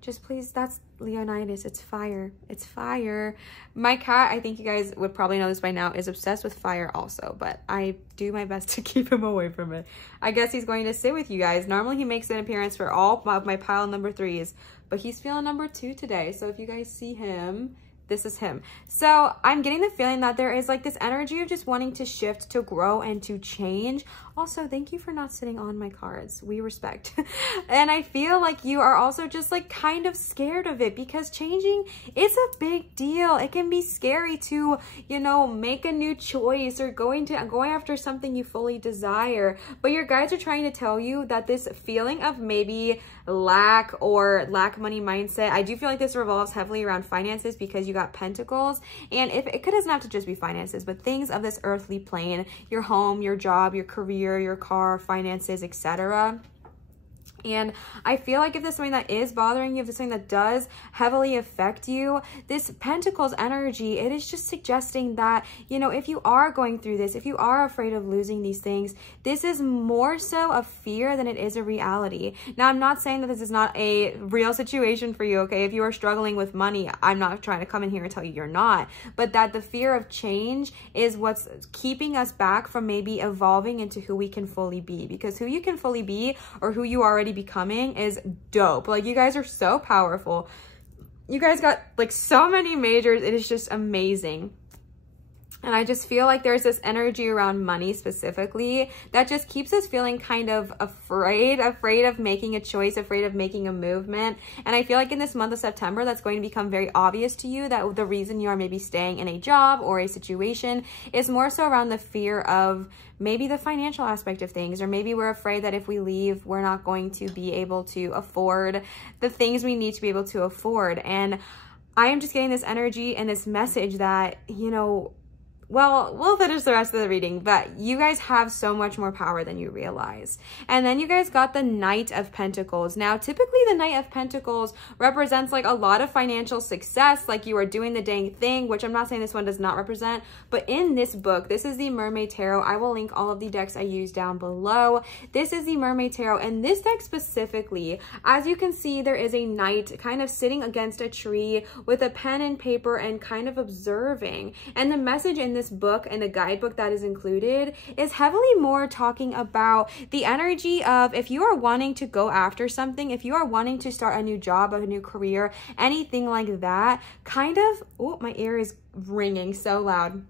Just please, that's Leonidas. It's fire. It's fire. My cat, I think you guys would probably know this by now, is obsessed with fire also, but I do my best to keep him away from it. I guess he's going to sit with you guys. Normally he makes an appearance for all of my pile number 3s, but he's feeling number 2 today. So if you guys see him, this is him. So I'm getting the feeling that there is like this energy of just wanting to shift, to grow, and to change. Also, thank you for not sitting on my cards. We respect. And I feel like you are also just like kind of scared of it, because changing is a big deal. It can be scary to, you know, make a new choice or going after something you fully desire. But your guides are trying to tell you that this feeling of maybe lack or lack money mindset, I do feel like this revolves heavily around finances, because you got Pentacles, and if it doesn't have to just be finances, but things of this earthly plane, your home, your job, your career, your car, finances, etc. And I feel like if there's something that is bothering you, if there's something that does heavily affect you, this Pentacles energy, it is just suggesting that, you know, if you are going through this, if you are afraid of losing these things, this is more so a fear than it is a reality. Now, I'm not saying that this is not a real situation for you, okay? If you are struggling with money, I'm not trying to come in here and tell you you're not, but that the fear of change is what's keeping us back from maybe evolving into who we can fully be, because who you can fully be, or who you already becoming, is dope. Like, you guys are so powerful. You guys got like so many majors. It is just amazing. And I just feel like there's this energy around money specifically that just keeps us feeling kind of afraid of making a choice, afraid of making a movement. And I feel like in this month of September, that's going to become very obvious to you that the reason you are maybe staying in a job or a situation is more so around the fear of maybe the financial aspect of things, or maybe we're afraid that if we leave, we're not going to be able to afford the things we need to be able to afford. And I am just getting this energy and this message that, you know, well, we'll finish the rest of the reading, but you guys have so much more power than you realize. And then you guys got the Knight of Pentacles. Now, typically the Knight of Pentacles represents like a lot of financial success, like you are doing the dang thing, which I'm not saying this one does not represent, but in this book, this is the Mermaid Tarot. I will link all of the decks I use down below. This is the Mermaid Tarot, and this deck specifically, as you can see, there is a knight kind of sitting against a tree with a pen and paper and kind of observing. And the message in this book and the guidebook that is included is heavily more talking about the energy of, if you are wanting to go after something, if you are wanting to start a new job, a new career, anything like that, kind of, oh, my ear is ringing so loud.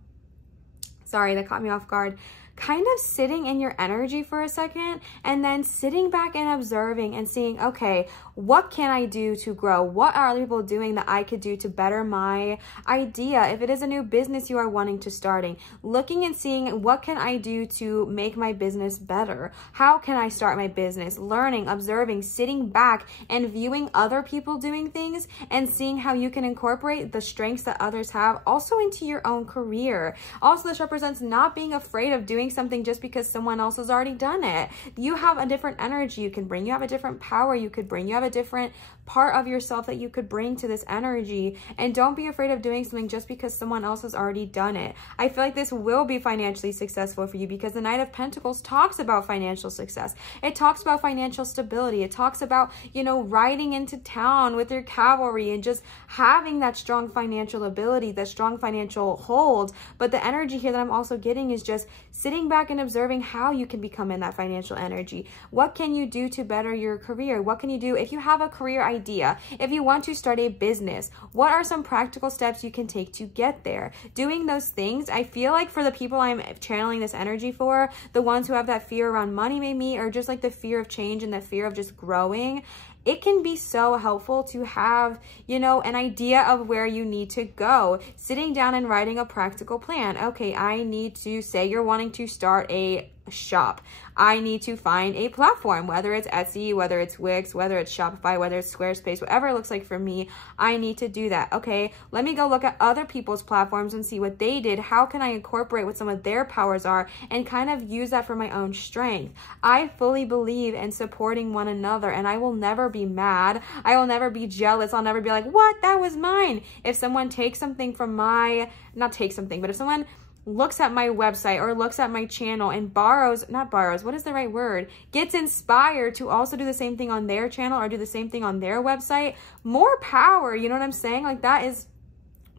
Sorry, that caught me off guard. Kind of sitting in your energy for a second, and then sitting back and observing and seeing, okay, what can I do to grow? What are other people doing that I could do to better my idea? If it is a new business you are wanting to starting, looking and seeing, what can I do to make my business better? How can I start my business? Learning, observing, sitting back and viewing other people doing things and seeing how you can incorporate the strengths that others have also into your own career. Also, this represents not being afraid of doing something just because someone else has already done it. You have a different energy you can bring. You have a different power you could bring. You have a different part of yourself that you could bring to this energy. And don't be afraid of doing something just because someone else has already done it. I feel like this will be financially successful for you because the Knight of Pentacles talks about financial success. It talks about financial stability. It talks about, you know, riding into town with your cavalry and just having that strong financial ability, that strong financial hold. But the energy here that I'm also getting is just sitting back and observing how you can become in that financial energy. What can you do to better your career? What can you do if you have a career idea? If you want to start a business, what are some practical steps you can take to get there? Doing those things, I feel like for the people I'm channeling this energy for, the ones who have that fear around money maybe, or just like the fear of change and the fear of just growing, it can be so helpful to have, you know, an idea of where you need to go. Sitting down and writing a practical plan. Okay, I need to, say you're wanting to start a shop. I need to find a platform, whether it's Etsy, whether it's Wix, whether it's Shopify, whether it's Squarespace, whatever it looks like for me, I need to do that. Okay, let me go look at other people's platforms and see what they did. How can I incorporate what some of their powers are and kind of use that for my own strength? I fully believe in supporting one another, and I will never be mad. I will never be jealous. I'll never be like, what? That was mine. If someone takes something from my, not take something, but if someone looks at my website or looks at my channel and what is the right word? Gets inspired to also do the same thing on their channel or do the same thing on their website, more power. You know what I'm saying? Like, that is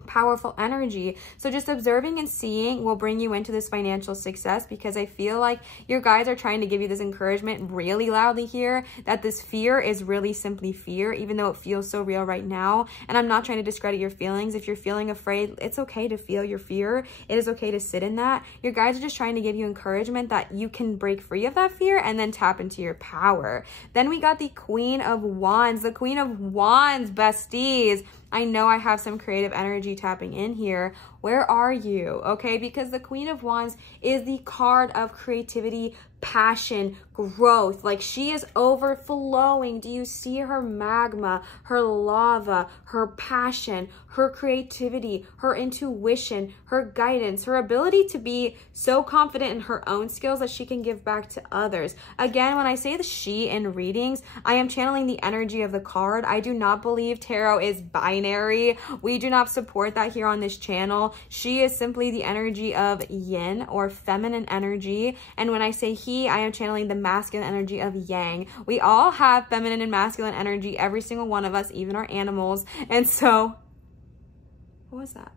powerful energy. So just observing and seeing will bring you into this financial success, because I feel like your guides are trying to give you this encouragement really loudly here, that this fear is really simply fear, even though it feels so real right now. And I'm not trying to discredit your feelings. If you're feeling afraid, it's okay to feel your fear. It is okay to sit in that. Your guides are just trying to give you encouragement that you can break free of that fear and then tap into your power. Then we got the Queen of Wands. The Queen of Wands, besties. I know I have some creative energy tapping in here. Where are you? Okay, because the Queen of Wands is the card of creativity, passion, growth. Like, she is overflowing. Do you see her magma, her lava, her passion, her creativity, her intuition, her guidance, her ability to be so confident in her own skills that she can give back to others? Again, when I say the she in readings, I am channeling the energy of the card. I do not believe tarot is binary. We do not support that here on this channel. She is simply the energy of yin, or feminine energy. And when I say he, I am channeling the masculine energy of yang. We all have feminine and masculine energy, every single one of us, even our animals. And so, what was that?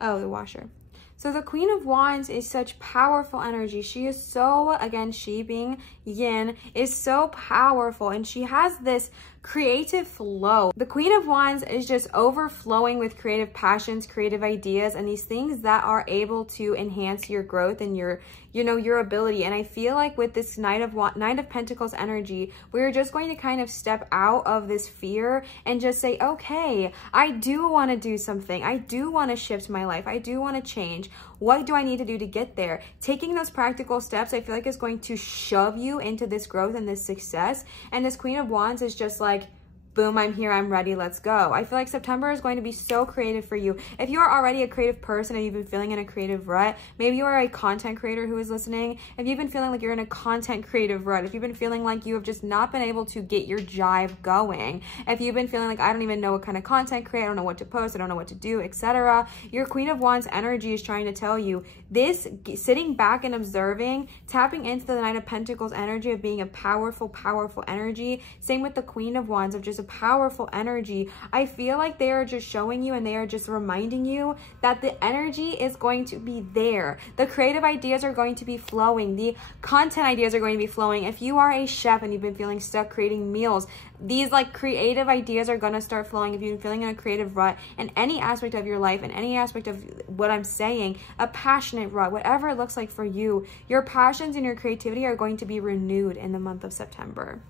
Oh, the washer. So the Queen of Wands is such powerful energy. She is so, again, she being yin, is so powerful, and she has this creative flow. The Queen of Wands is just overflowing with creative passions, creative ideas, and these things that are able to enhance your growth and your, you know, your ability. And I feel like with this Knight of Pentacles energy, we're just going to kind of step out of this fear and just say, okay, I do want to do something. I do want to shift my life. I do want to change. What do I need to do to get there? Taking those practical steps, I feel like, is going to shove you into this growth and this success. And this Queen of Wands is just like, boom, I'm here, I'm ready, let's go. I feel like September is going to be so creative for you. If you are already a creative person and you've been feeling in a creative rut, maybe you are a content creator who is listening. If you've been feeling like you're in a content creative rut, if you've been feeling like you have just not been able to get your jive going, if you've been feeling like, I don't even know what kind of content create, I don't know what to post, I don't know what to do, etc., your Queen of Wands energy is trying to tell you this, sitting back and observing, tapping into the Knight of Pentacles energy of being a powerful, powerful energy. Same with the Queen of Wands of just a powerful energy. I feel like they are just showing you and they are just reminding you that the energy is going to be there. The creative ideas are going to be flowing. The content ideas are going to be flowing. If you are a chef and you've been feeling stuck creating meals, these like creative ideas are going to start flowing. If you've been feeling in a creative rut in any aspect of your life, in any aspect of what I'm saying, a passionate rut, whatever it looks like for you, your passions and your creativity are going to be renewed in the month of September.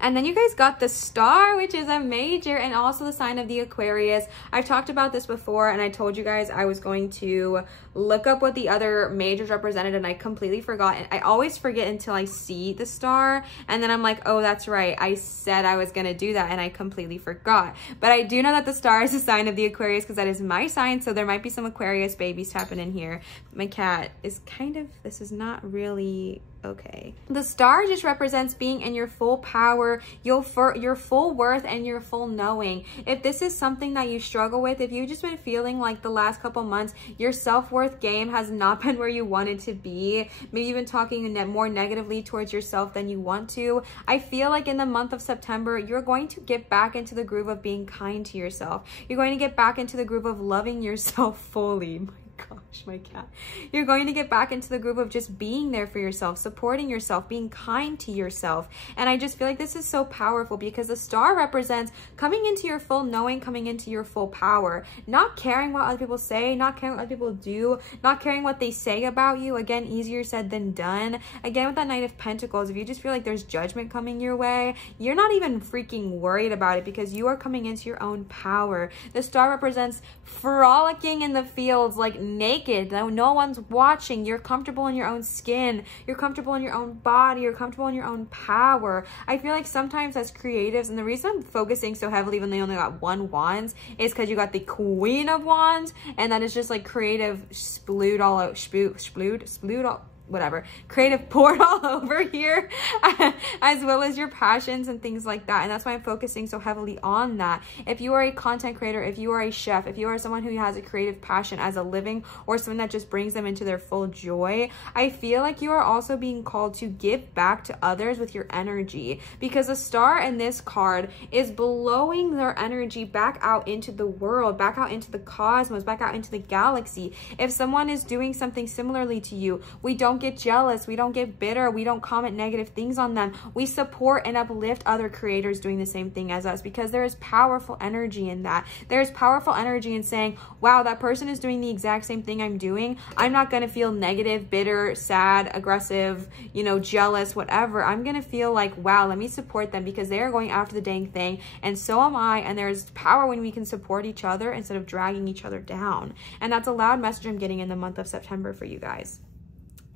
And then you guys got the Star, which is a major, and also the sign of the Aquarius. I've talked about this before, and I told you guys I was going to look up what the other majors represented, and I completely forgot. And I always forget until I see the Star, and then I'm like, oh, that's right, I said I was going to do that, and I completely forgot. But I do know that the Star is a sign of the Aquarius because that is my sign, so there might be some Aquarius babies tapping in here. My cat is kind of, this is not really okay. The Star just represents being in your full power, your full worth, and your full knowing. If this is something that you struggle with, if you've just been feeling like the last couple months your self-worth game has not been where you want it to be, maybe you've been talking more negatively towards yourself than you want to, I feel like in the month of September you're going to get back into the groove of being kind to yourself. You're going to get back into the groove of loving yourself fully. Gosh, my cat. You're going to get back into the groove of just being there for yourself, supporting yourself, being kind to yourself. And I just feel like this is so powerful because the Star represents coming into your full knowing, coming into your full power, not caring what other people say, not caring what other people do, not caring what they say about you. Again, easier said than done. Again, with that Knight of Pentacles, if you just feel like there's judgment coming your way, you're not even freaking worried about it because you are coming into your own power. The Star represents frolicking in the fields, like naked, no one's watching. You're comfortable in your own skin, you're comfortable in your own body, you're comfortable in your own power. I feel like sometimes as creatives, and the reason I'm focusing so heavily when they only got 1 Wands is because you got the Queen of Wands, and that is just like creative splood all out, splood all, whatever, creative poured all over here, as well as your passions and things like that. And that's why I'm focusing so heavily on that. If you are a content creator, if you are a chef, if you are someone who has a creative passion as a living, or something that just brings them into their full joy, I feel like you are also being called to give back to others with your energy, because a Star in this card is blowing their energy back out into the world, back out into the cosmos, back out into the galaxy. If someone is doing something similarly to you, we don't get jealous, we don't get bitter, we don't comment negative things on them. We support and uplift other creators doing the same thing as us, because there is powerful energy in that. There is powerful energy in saying, wow, that person is doing the exact same thing I'm doing. I'm not going to feel negative, bitter, sad, aggressive, you know, jealous, whatever. I'm going to feel like, wow, let me support them because they are going after the dang thing, and so am I. And there's power when we can support each other instead of dragging each other down. And that's a loud message I'm getting in the month of September for you guys.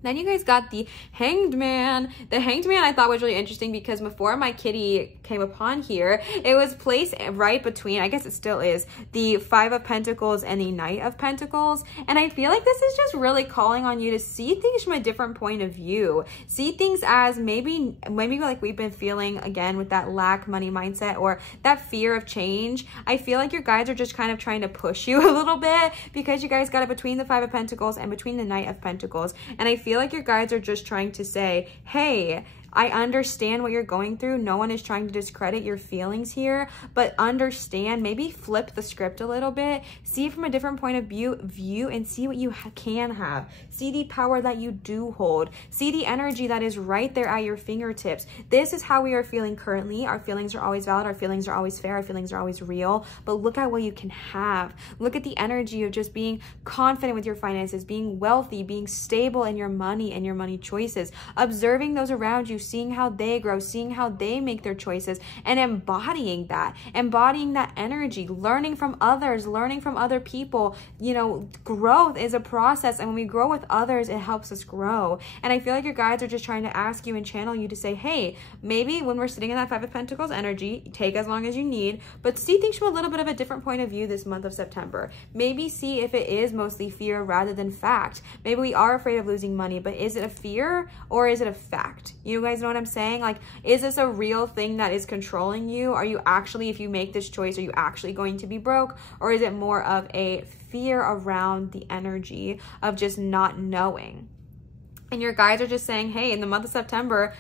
Then you guys got the Hanged Man. The Hanged Man I thought was really interesting because before my kitty came upon here, it was placed right between, I guess it still is, the 5 of Pentacles and the Knight of Pentacles. And I feel like this is just really calling on you to see things from a different point of view. See things as maybe like we've been feeling again with that lack money mindset or that fear of change. I feel like your guides are just kind of trying to push you a little bit because you guys got it between the 5 of Pentacles and between the Knight of Pentacles. And I feel like your guides are just trying to say, hey, I understand what you're going through. No one is trying to discredit your feelings here, but understand, maybe flip the script a little bit, see from a different point of view and see what you can have. See the power that you do hold. See the energy that is right there at your fingertips. This is how we are feeling currently. Our feelings are always valid. Our feelings are always fair. Our feelings are always real, but look at what you can have. Look at the energy of just being confident with your finances, being wealthy, being stable in your money and your money choices, observing those around you, seeing how they grow, seeing how they make their choices, and embodying that energy, learning from others, learning from other people. You know, growth is a process, and when we grow with others, it helps us grow. And I feel like your guides are just trying to ask you and channel you to say, hey, maybe when we're sitting in that 5 of Pentacles energy, take as long as you need, but see things from a little bit of a different point of view this month of September. Maybe see if it is mostly fear rather than fact. Maybe we are afraid of losing money, but is it a fear or is it a fact? You guys know what I'm saying? Like, is this a real thing that is controlling you? Are you actually, if you make this choice, are you actually going to be broke? Or is it more of a fear around the energy of just not knowing? And your guides are just saying, hey, in the month of September,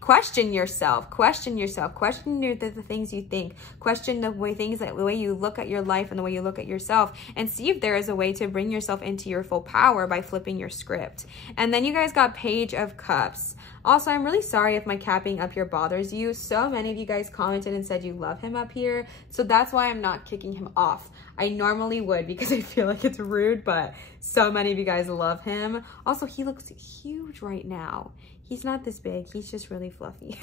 question yourself, question the things you think, question the way you look at your life and the way you look at yourself, and see if there is a way to bring yourself into your full power by flipping your script. And then you guys got Page of Cups. Also, I'm really sorry if my capping up here bothers you. So many of you guys commented and said you love him up here. So that's why I'm not kicking him off. I normally would because I feel like it's rude, but so many of you guys love him. Also, he looks huge right now. He's not this big, he's just really fluffy.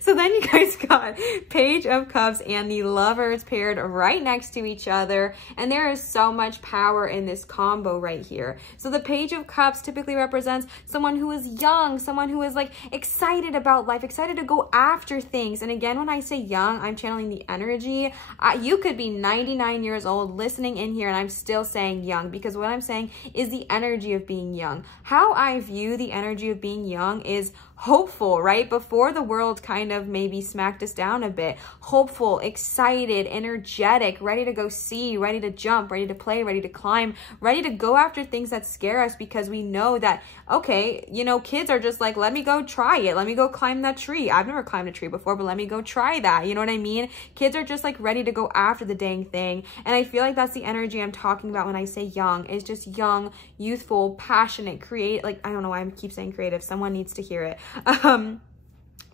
So then you guys got Page of Cups and the Lovers paired right next to each other. And there is so much power in this combo right here. So the Page of Cups typically represents someone who is young, someone who is like excited about life, excited to go after things. And again, when I say young, I'm channeling the energy. You could be 99 years old listening in here and I'm still saying young, because what I'm saying is the energy of being young. How I view the energy of being young is hopeful, right? Before the world kind of maybe smacked us down a bit. Hopeful, excited, energetic, ready to go see, ready to jump, ready to play, ready to climb, ready to go after things that scare us, because we know that, okay, you know, kids are just like, let me go try it. Let me go climb that tree. I've never climbed a tree before, but let me go try that. You know what I mean? Kids are just like ready to go after the dang thing. And I feel like that's the energy I'm talking about when I say young. It's just young, youthful, passionate, I don't know why I keep saying creative. Someone needs to hear it.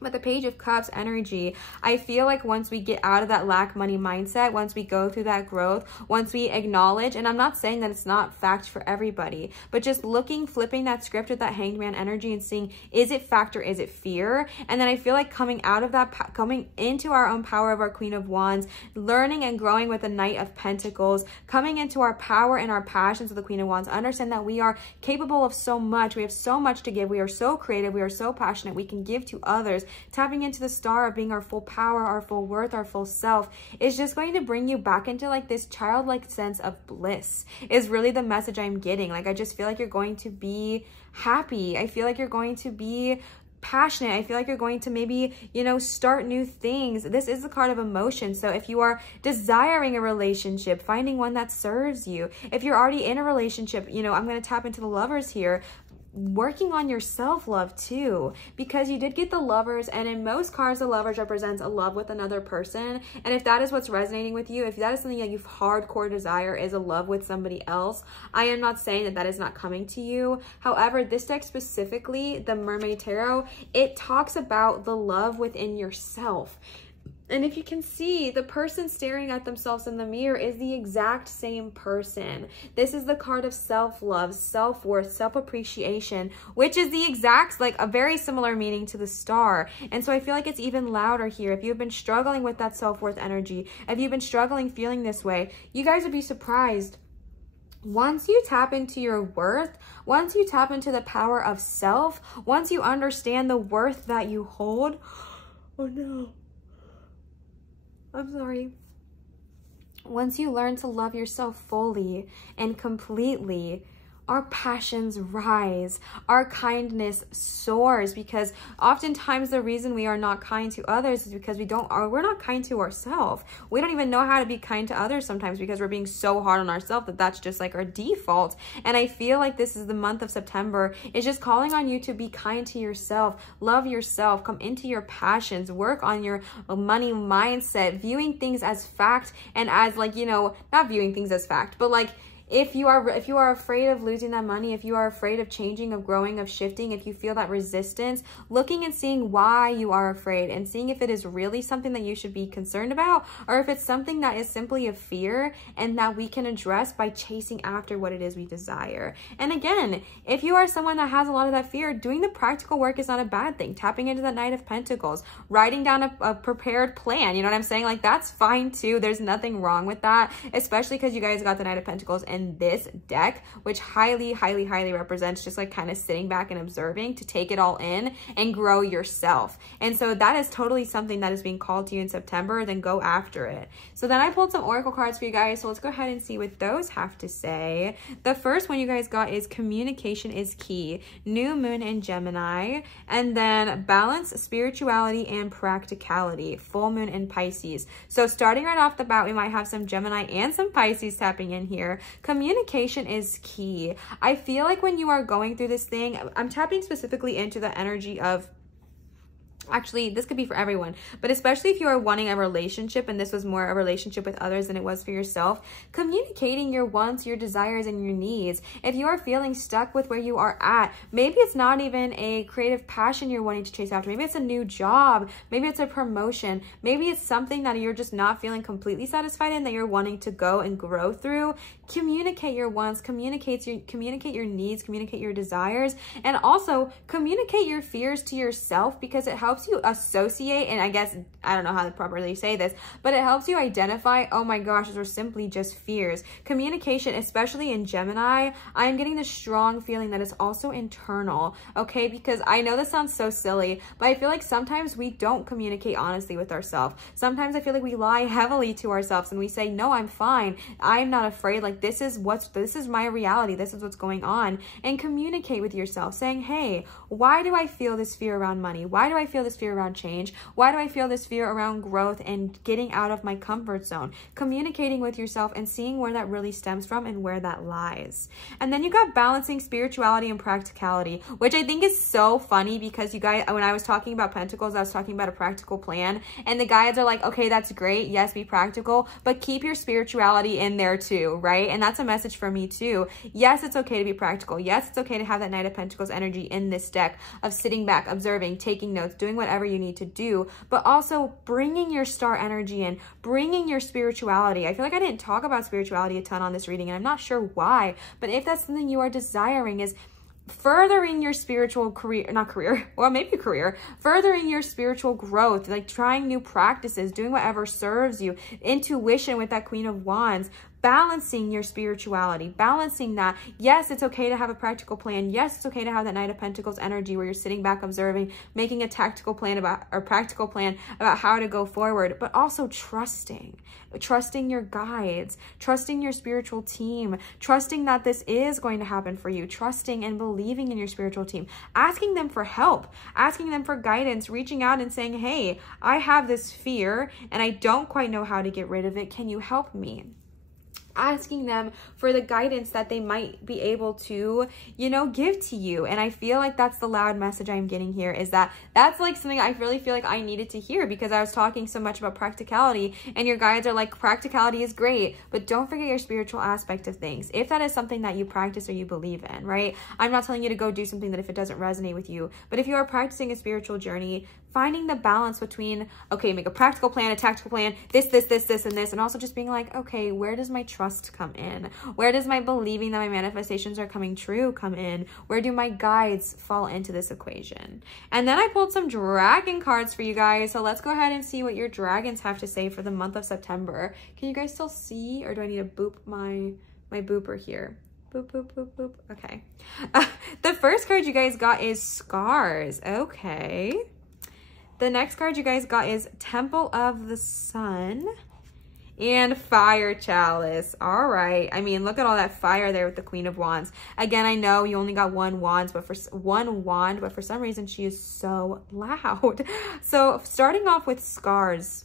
But the Page of Cups energy, I feel like once we get out of that lack money mindset, once we go through that growth, once we acknowledge, and I'm not saying that it's not fact for everybody, but just flipping that script with that Hanged Man energy and seeing, is it fact or is it fear? And then I feel like coming out of that, coming into our own power of our Queen of Wands, learning and growing with the Knight of Pentacles, coming into our power and our passions of the Queen of Wands, understand that we are capable of so much. We have so much to give. We are so creative. We are so passionate. We can give to others. Tapping into the star of being our full power, our full worth, our full self is just going to bring you back into like this childlike sense of bliss is really the message I'm getting. Like, I just feel like you're going to be happy. I feel like you're going to be passionate. I feel like you're going to maybe, you know, start new things. This is the card of emotion. So if you are desiring a relationship, finding one that serves you. If you're already in a relationship, you know, I'm going to tap into the Lovers here. Working on your self-love too, because you did get the Lovers, and in most cards the Lovers represents a love with another person. And if that is what's resonating with you, if that is something that you hardcore desire is a love with somebody else, I am not saying that that is not coming to you. However, this deck specifically, the Mermaid Tarot, it talks about the love within yourself. And if you can see, the person staring at themselves in the mirror is the exact same person. This is the card of self-love, self-worth, self-appreciation, which is the exact, like a very similar meaning to the star. And so I feel like it's even louder here. If you've been struggling with that self-worth energy, if you've been struggling feeling this way, you guys would be surprised. Once you tap into your worth, once you tap into the power of self, once you understand the worth that you hold, oh no. I'm sorry. Once you learn to love yourself fully and completely, our passions rise, our kindness soars, because oftentimes the reason we are not kind to others is because we're not kind to ourselves. We don't even know how to be kind to others sometimes because we're being so hard on ourselves that that's just like our default. And I feel like this is the month of September. It's just calling on you to be kind to yourself, love yourself, come into your passions, work on your money mindset, viewing things as fact, and as like, you know, not viewing things as fact, but like, if you are afraid of losing that money, if you are afraid of changing, of growing, of shifting, if you feel that resistance, looking and seeing why you are afraid and seeing if it is really something that you should be concerned about, or if it's something that is simply a fear and that we can address by chasing after what it is we desire. And again, if you are someone that has a lot of that fear, doing the practical work is not a bad thing. Tapping into that Knight of Pentacles, writing down a prepared plan, you know what I'm saying? Like, that's fine too. There's nothing wrong with that, especially because you guys got the Knight of Pentacles and this deck, which highly represents just like kind of sitting back and observing to take it all in and grow yourself. And so that is totally something that is being called to you in September. Then go after it. So then I pulled some oracle cards for you guys, so let's go ahead and see what those have to say. The first one you guys got is communication is key, new moon in Gemini, and then balance, spirituality, and practicality, full moon in Pisces. So starting right off the bat, we might have some Gemini and some Pisces tapping in here. Communication is key. I feel like when you are going through this thing, I'm tapping specifically into the energy of Actually, this could be for everyone, but especially if you are wanting a relationship and this was more a relationship with others than it was for yourself, communicating your wants, your desires, and your needs. If you are feeling stuck with where you are at, maybe it's not even a creative passion you're wanting to chase after. Maybe it's a new job. Maybe it's a promotion. Maybe it's something that you're just not feeling completely satisfied in that you're wanting to go and grow through. Communicate your wants, communicate your needs, communicate your desires, and also communicate your fears to yourself, because it helps you associate, and I guess, I don't know how to properly say this, but it helps you identify, oh my gosh, those are simply just fears. Communication, especially in Gemini, I'm getting the strong feeling that it's also internal, okay? Because I know this sounds so silly, but I feel like sometimes we don't communicate honestly with ourselves. Sometimes I feel like we lie heavily to ourselves and we say, no, I'm fine. I'm not afraid. Like, this is my reality. This is what's going on. And communicate with yourself saying, hey, why do I feel this fear around money? Why do I feel this fear around change? Why do I feel this fear around growth and getting out of my comfort zone? Communicating with yourself and seeing where that really stems from and where that lies. And then you got balancing spirituality and practicality, which I think is so funny, because you guys, when I was talking about Pentacles, I was talking about a practical plan, and the guides are like, okay, that's great. Yes, be practical, but keep your spirituality in there too, right? And that's a message for me too. Yes, it's okay to be practical. Yes, it's okay to have that Knight of Pentacles energy in this deck of sitting back, observing, taking notes, doing whatever you need to do, but also bringing your star energy in, bringing your spirituality. I feel like I didn't talk about spirituality a ton on this reading, and I'm not sure why, but if that's something you are desiring, is furthering your spiritual career, furthering your spiritual growth, like trying new practices, doing whatever serves you, intuition with that Queen of Wands, balancing your spirituality, balancing that. Yes, it's okay to have a practical plan. Yes, it's okay to have that Knight of Pentacles energy where you're sitting back observing, making a practical plan about how to go forward, but also trusting your guides, trusting your spiritual team, trusting that this is going to happen for you, trusting and believing in your spiritual team, asking them for help, asking them for guidance, reaching out and saying, hey, I have this fear and I don't quite know how to get rid of it. Can you help me? Asking them for the guidance that they might be able to, give to you. And I feel like that's the loud message I'm getting here, is that's like something I really feel like I needed to hear, because I was talking so much about practicality and your guides are like, practicality is great, but don't forget your spiritual aspect of things. If that is something that you practice or you believe in, right? I'm not telling you to go do something that if it doesn't resonate with you, but if you are practicing a spiritual journey, finding the balance between, okay, make a practical plan, a tactical plan, this, and this, and also just being like, okay, where does my trust come in? Where does my believing that my manifestations are coming true come in? Where do my guides fall into this equation? And then I pulled some dragon cards for you guys. So let's go ahead and see what your dragons have to say for the month of September. Can you guys still see, or do I need to boop my booper here? Boop, boop, boop, boop. Okay. The first card you guys got is Scars. Okay. The next card you guys got is Temple of the Sun and Fire Chalice. All right. I mean, look at all that fire there with the Queen of Wands. Again, I know you only got one wand, but for some reason she is so loud. So starting off with Scars,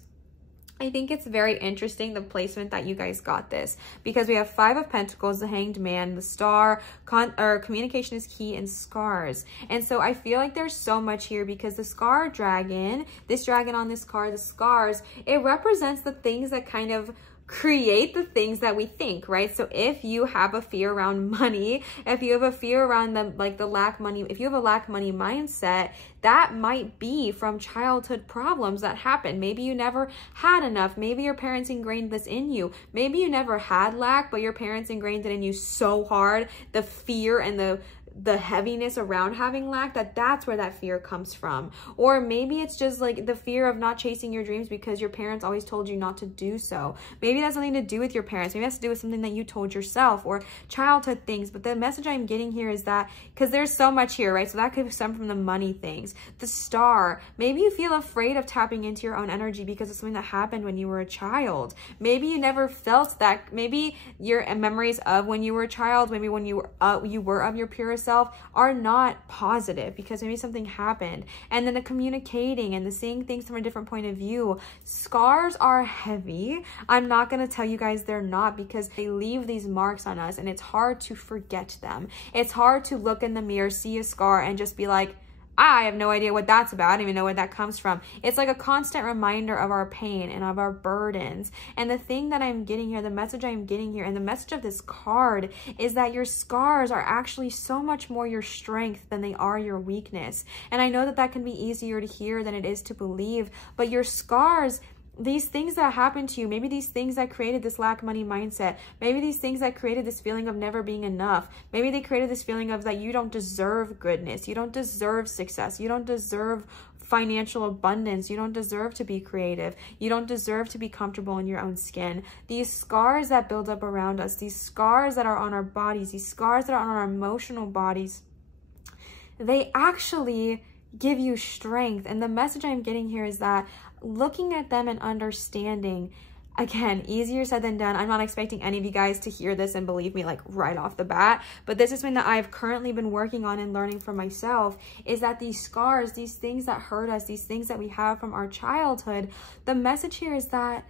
I think it's very interesting, the placement that you guys got this, because we have 5 of Pentacles, the Hanged Man, the Star, communication is key, and Scars. And so I feel like there's so much here, because the Scar Dragon, this dragon on this card, the Scars, it represents the things that kind of create the things that we think, right? So if you have a fear around money, if you have a fear around the lack money, if you have a lack money mindset, that might be from childhood problems that happen. Maybe you never had enough. Maybe your parents ingrained this in you. Maybe you never had lack, but your parents ingrained it in you so hard, the fear and the heaviness around having lack, that's where that fear comes from. Or maybe it's just like the fear of not chasing your dreams because your parents always told you not to do so. Maybe that's something to do with your parents. Maybe it has to do with something that you told yourself, or childhood things. But the message I'm getting here is that, because there's so much here, right? So that could stem from the money things. The Star, maybe you feel afraid of tapping into your own energy because it's something that happened when you were a child. Maybe you never felt that. Maybe your memories of when you were a child, maybe when you were of your purest self, are not positive because maybe something happened. And then the communicating and the seeing things from a different point of view. Scars are heavy. I'm not going to tell you guys they're not, because they leave these marks on us and it's hard to forget them. It's hard to look in the mirror, see a scar, and just be like, I have no idea what that's about. I don't even know where that comes from. It's like a constant reminder of our pain and of our burdens. And the thing that I'm getting here, the message I'm getting here, and the message of this card is that your scars are actually so much more your strength than they are your weakness. And I know that that can be easier to hear than it is to believe, but your scars, these things that happened to you, maybe these things that created this lack money mindset, maybe these things that created this feeling of never being enough, maybe they created this feeling of that you don't deserve goodness, you don't deserve success, you don't deserve financial abundance, you don't deserve to be creative, you don't deserve to be comfortable in your own skin. These scars that build up around us, these scars that are on our bodies, these scars that are on our emotional bodies, they actually give you strength. And the message I'm getting here is that looking at them and understanding, again, easier said than done. I'm not expecting any of you guys to hear this and believe me like right off the bat, but this is something that I've currently been working on and learning for myself, is that these scars, these things that hurt us, these things that we have from our childhood, the message here is that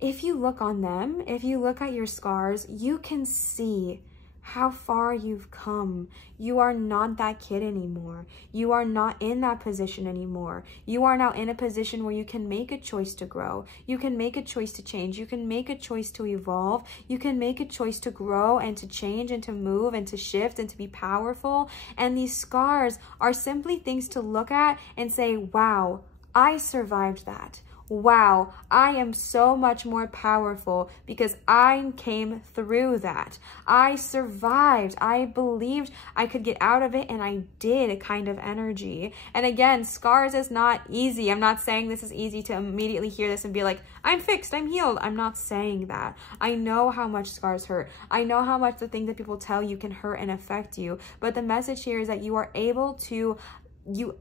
if you look on them, if you look at your scars, you can see how far you've come. You are not that kid anymore. You are not in that position anymore. You are now in a position where you can make a choice to grow. You can make a choice to change. You can make a choice to evolve. You can make a choice to grow and to change and to move and to shift and to be powerful. And these scars are simply things to look at and say, wow, I survived that. Wow, I am so much more powerful because I came through that. I survived. I believed I could get out of it, and I did, kind of energy. And again, scars is not easy. I'm not saying this is easy to immediately hear this and be like, I'm fixed, I'm healed. I'm not saying that. I know how much scars hurt. I know how much the things that people tell you can hurt and affect you. But the message here is that you are able to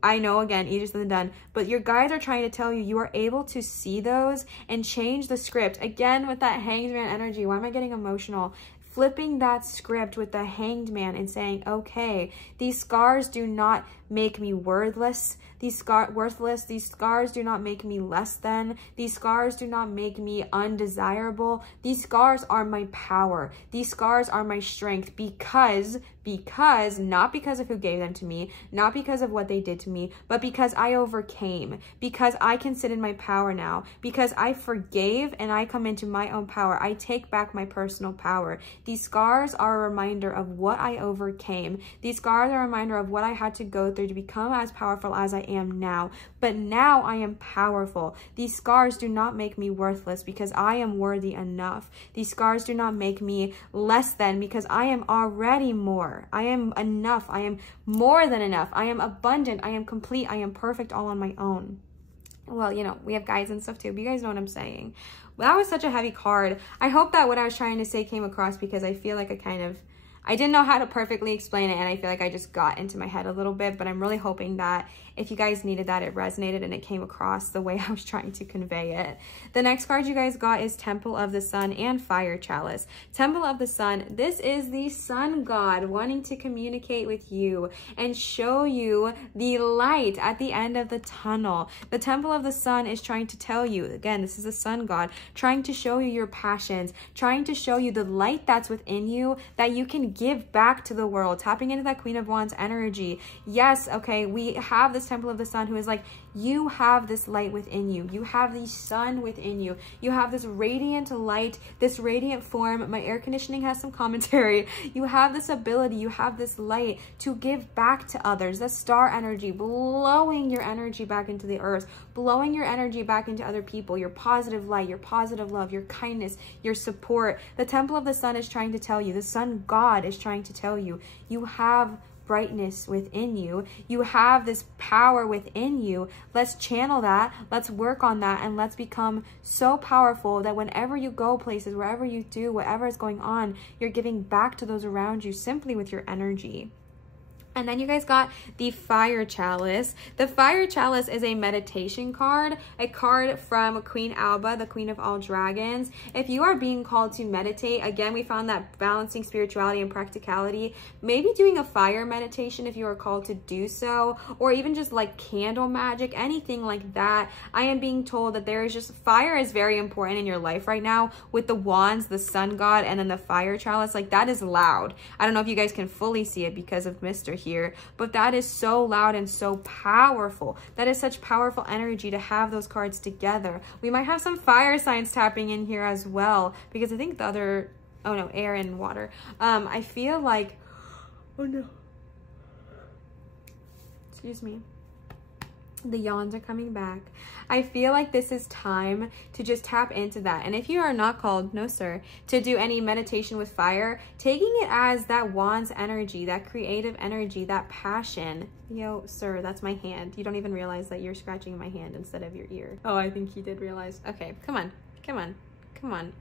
I know, again, easier said than done, but your guides are trying to tell you, you are able to see those and change the script. Again, with that hanged man energy, why am I getting emotional? Flipping that script with the hanged man and saying, okay, these scars do not make me worthless. These scars do not make me less than. These scars do not make me undesirable. These scars are my power. These scars are my strength because, not because of who gave them to me, not because of what they did to me, but because I overcame, because I can sit in my power now, because I forgave and I come into my own power. I take back my personal power. These scars are a reminder of what I overcame. These scars are a reminder of what I had to go through to become as powerful as I am now. But now I am powerful. These scars do not make me worthless because I am worthy enough. These scars do not make me less than because I am already more. I am enough. I am more than enough. I am abundant. I am complete. I am perfect all on my own. Well, you know, we have guides and stuff too, but you guys know what I'm saying. Well, that was such a heavy card. I hope that what I was trying to say came across because I feel like I didn't know how to perfectly explain it, and I feel like I just got into my head a little bit, but I'm really hoping that if you guys needed that, it resonated and it came across the way I was trying to convey it. The next card you guys got is Temple of the Sun and Fire Chalice. Temple of the Sun, this is the sun god wanting to communicate with you and show you the light at the end of the tunnel. The Temple of the Sun is trying to tell you, again, this is a sun god, trying to show you your passions, trying to show you the light that's within you that you can give back to the world, tapping into that Queen of Wands energy. Yes, okay, we have this Temple of the Sun who is like, you have this light within you. You have the sun within you. You have this radiant light, this radiant form. My air conditioning has some commentary. You have this ability, you have this light to give back to others. The star energy, blowing your energy back into the earth, blowing your energy back into other people, your positive light, your positive love, your kindness, your support. The Temple of the Sun is trying to tell you, the sun god is trying to tell you, you have brightness within you. You have this power within you. Let's channel that. Let's work on that. And let's become so powerful that whenever you go places, wherever you do, whatever is going on, you're giving back to those around you simply with your energy. And then you guys got the Fire Chalice. The Fire Chalice is a meditation card, a card from Queen Alba, the Queen of all dragons. If you are being called to meditate, again, we found that balancing spirituality and practicality, maybe doing a fire meditation if you are called to do so, or even just like candle magic, anything like that. I am being told that there is just, fire is very important in your life right now with the wands, the sun god, and then the Fire Chalice. Like, that is loud. I don't know if you guys can fully see it because of Mr. here. here, but that is so loud and so powerful. That is such powerful energy to have those cards together. We might have some fire signs tapping in here as well, because I think the other, oh no, air and water. I feel like, oh no, excuse me. The yawns are coming back. I feel like this is time to just tap into that. And if you are not called, no sir, to do any meditation with fire, taking it as that wands energy, that creative energy, that passion. Yo, sir, that's my hand. You don't even realize that you're scratching my hand instead of your ear. Oh, I think he did realize. Okay, come on, come on, come on.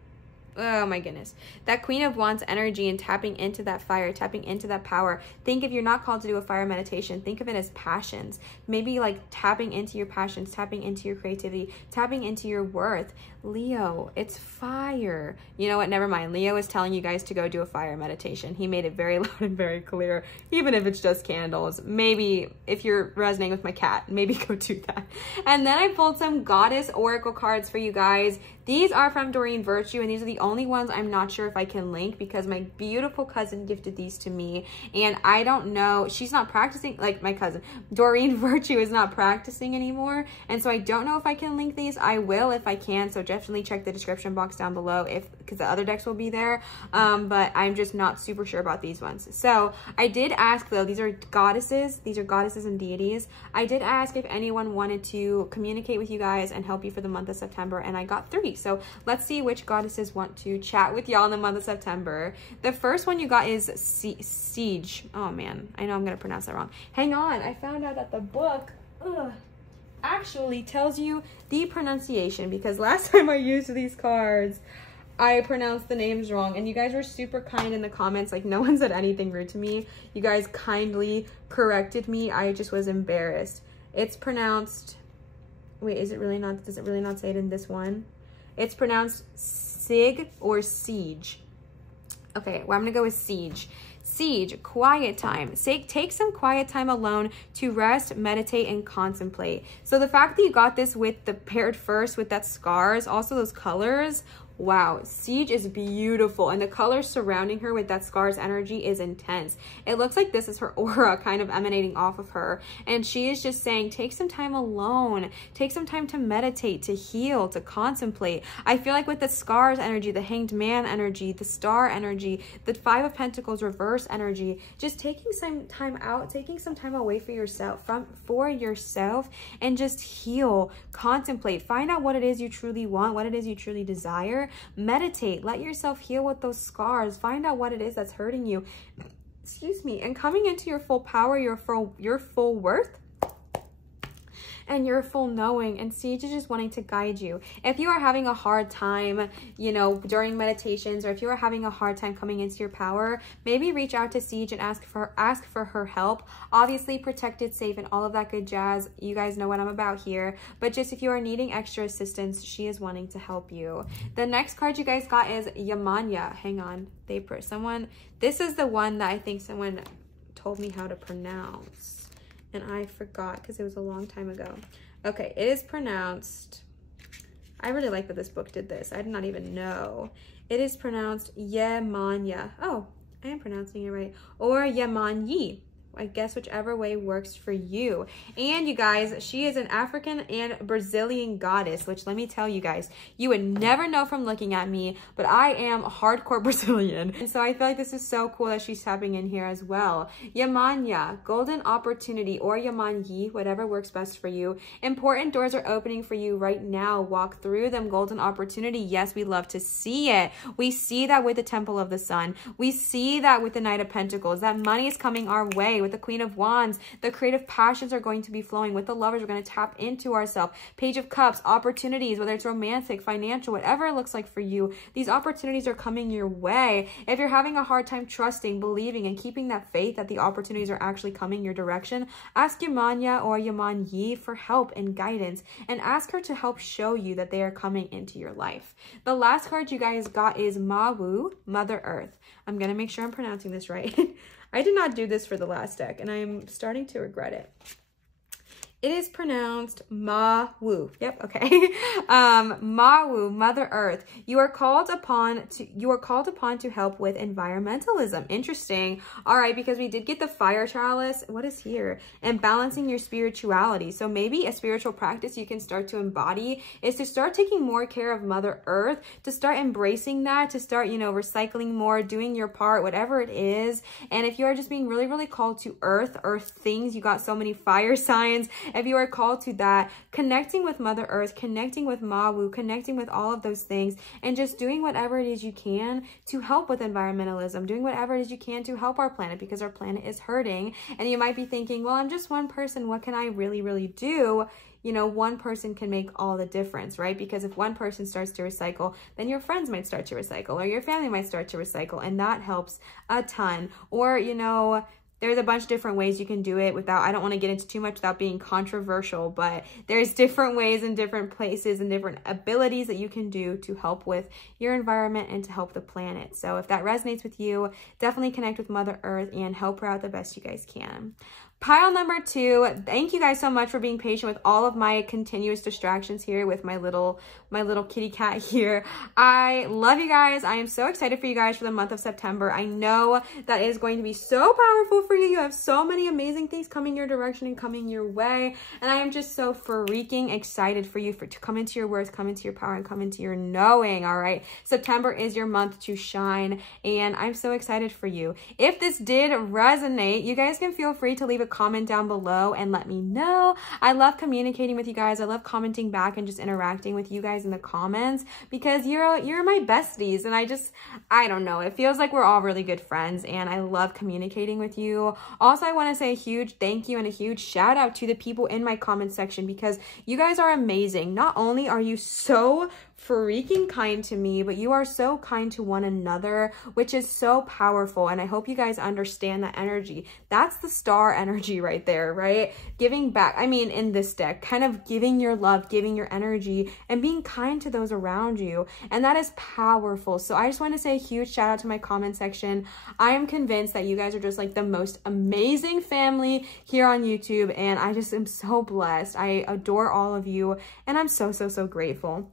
Oh my goodness. That Queen of Wands energy and tapping into that fire, tapping into that power. Think if you're not called to do a fire meditation, think of it as passions. Maybe like tapping into your passions, tapping into your creativity, tapping into your worth. Leo, it's fire. You know what? Never mind. Leo is telling you guys to go do a fire meditation. He made it very loud and very clear, even if it's just candles. Maybe if you're resonating with my cat, maybe go do that. And then I pulled some goddess oracle cards for you guys. These are from Doreen Virtue, and these are the only ones I'm not sure if I can link because my beautiful cousin gifted these to me, and I don't know, she's not practicing, like my cousin, Doreen Virtue is not practicing anymore, and so I don't know if I can link these. I will if I can, so definitely check the description box down below because the other decks will be there, but I'm just not super sure about these ones. So I did ask though, these are goddesses and deities. I did ask if anyone wanted to communicate with you guys and help you for the month of September, and I got 3. So let's see which goddesses want to chat with y'all in the month of September. The first one you got is Siege. Oh man, I know I'm gonna pronounce that wrong. Hang on, I found out that the book actually tells you the pronunciation, because last time I used these cards I pronounced the names wrong, and you guys were super kind in the comments. Like, no one said anything rude to me. You guys kindly corrected me. I just was embarrassed. It's pronounced, wait, is it really not, does it really not say it in this one? It's pronounced Sig or Siege. Okay, well, I'm gonna go with Siege. Siege, quiet time. Take some quiet time alone to rest, meditate, and contemplate. So the fact that you got this with the paired first with that scars, also those colors, wow, Siege is beautiful, and the colors surrounding her with that scars energy is intense. It looks like this is her aura kind of emanating off of her, and she is just saying, take some time alone, take some time to meditate, to heal, to contemplate. I feel like with the scars energy, the Hanged Man energy, the Star energy, the 5 of Pentacles reverse energy, just taking some time out, taking some time away for yourself, and just heal, contemplate, find out what it is you truly want, what it is you truly desire. Meditate, let yourself heal with those scars, find out what it is that's hurting you, excuse me, and coming into your full power, your full worth, and your full knowing. And Siege is just wanting to guide you. If you are having a hard time, you know, during meditations, or if you are having a hard time coming into your power, maybe reach out to Siege and ask for her help. Obviously protected, safe, and all of that good jazz. You guys know what I'm about here. But just if you are needing extra assistance, she is wanting to help you. The next card you guys got is Yamanya. Hang on, this is the one that I think someone told me how to pronounce, and I forgot because it was a long time ago. Okay, it is pronounced, I really like that this book did this. I did not even know. It is pronounced Yemanya. Oh, I am pronouncing it right. Or Yemanyi. I guess whichever way works for you. And you guys, she is an African and Brazilian goddess, which let me tell you guys, you would never know from looking at me, but I am a hardcore Brazilian. And so I feel like this is so cool that she's tapping in here as well. Yamanya, golden opportunity, or Yamanyi, whatever works best for you. Important doors are opening for you right now. Walk through them. Golden opportunity. Yes, we love to see it. We see that with the Temple of the Sun. We see that with the Knight of Pentacles. That money is coming our way. With the Queen of Wands, the creative passions are going to be flowing. With the Lovers, we're going to tap into ourselves. Page of Cups, opportunities, whether it's romantic, financial, whatever it looks like for you, these opportunities are coming your way. If you're having a hard time trusting, believing, and keeping that faith that the opportunities are actually coming your direction, ask Yamanya or Yamanyi for help and guidance, and ask her to help show you that they are coming into your life. The last card you guys got is Mawu, Mother Earth. I'm going to make sure I'm pronouncing this right. I did not do this for the last deck, and I'm starting to regret it. It is pronounced Ma-Wu. Yep, okay. Ma-Wu, Mother Earth. You are called upon to help with environmentalism. Interesting. All right, because we did get the fire chalice. What is here? And balancing your spirituality. So maybe a spiritual practice you can start to embody is to start taking more care of Mother Earth, to start embracing that, to start, you know, recycling more, doing your part, whatever it is. And if you are just being really, really called to earth things, you got so many fire signs. If you are called to that, connecting with Mother Earth, connecting with Ma-Wu, connecting with all of those things, and just doing whatever it is you can to help with environmentalism, doing whatever it is you can to help our planet, because our planet is hurting. And you might be thinking, well, I'm just one person. What can I really, really do? You know, one person can make all the difference, right? Because if one person starts to recycle, then your friends might start to recycle, or your family might start to recycle, and that helps a ton. Or, you know, there's a bunch of different ways you can do it without, I don't want to get into too much without being controversial, but there's different ways and different places and different abilities that you can do to help with your environment and to help the planet. So if that resonates with you, definitely connect with Mother Earth and help her out the best you guys can. Pile number 2, thank you guys so much for being patient with all of my continuous distractions here with my little kitty cat here. I love you guys. I am so excited for you guys for the month of September. I know that is going to be so powerful for you. You have so many amazing things coming your direction and coming your way. And I am just so freaking excited for you to come into your worth, come into your power, and come into your knowing, all right? September is your month to shine, and I'm so excited for you. If this did resonate, you guys can feel free to leave a comment down below and let me know. I love communicating with you guys. I love commenting back and just interacting with you guys in the comments, because you're my besties, and I don't know, it feels like we're all really good friends, and I love communicating with you. Also, I want to say a huge thank you and a huge shout out to the people in my comment section, because you guys are amazing. Not only are you so freaking kind to me, but you are so kind to one another, which is so powerful. And I hope you guys understand that energy. That's the star energy right there, right? Giving back. I mean, in this deck, kind of giving your love, giving your energy, and being kind to those around you. And that is powerful. So I just want to say a huge shout out to my comment section. I am convinced that you guys are just like the most amazing family here on YouTube. And I just am so blessed. I adore all of you. And I'm so, so, so grateful.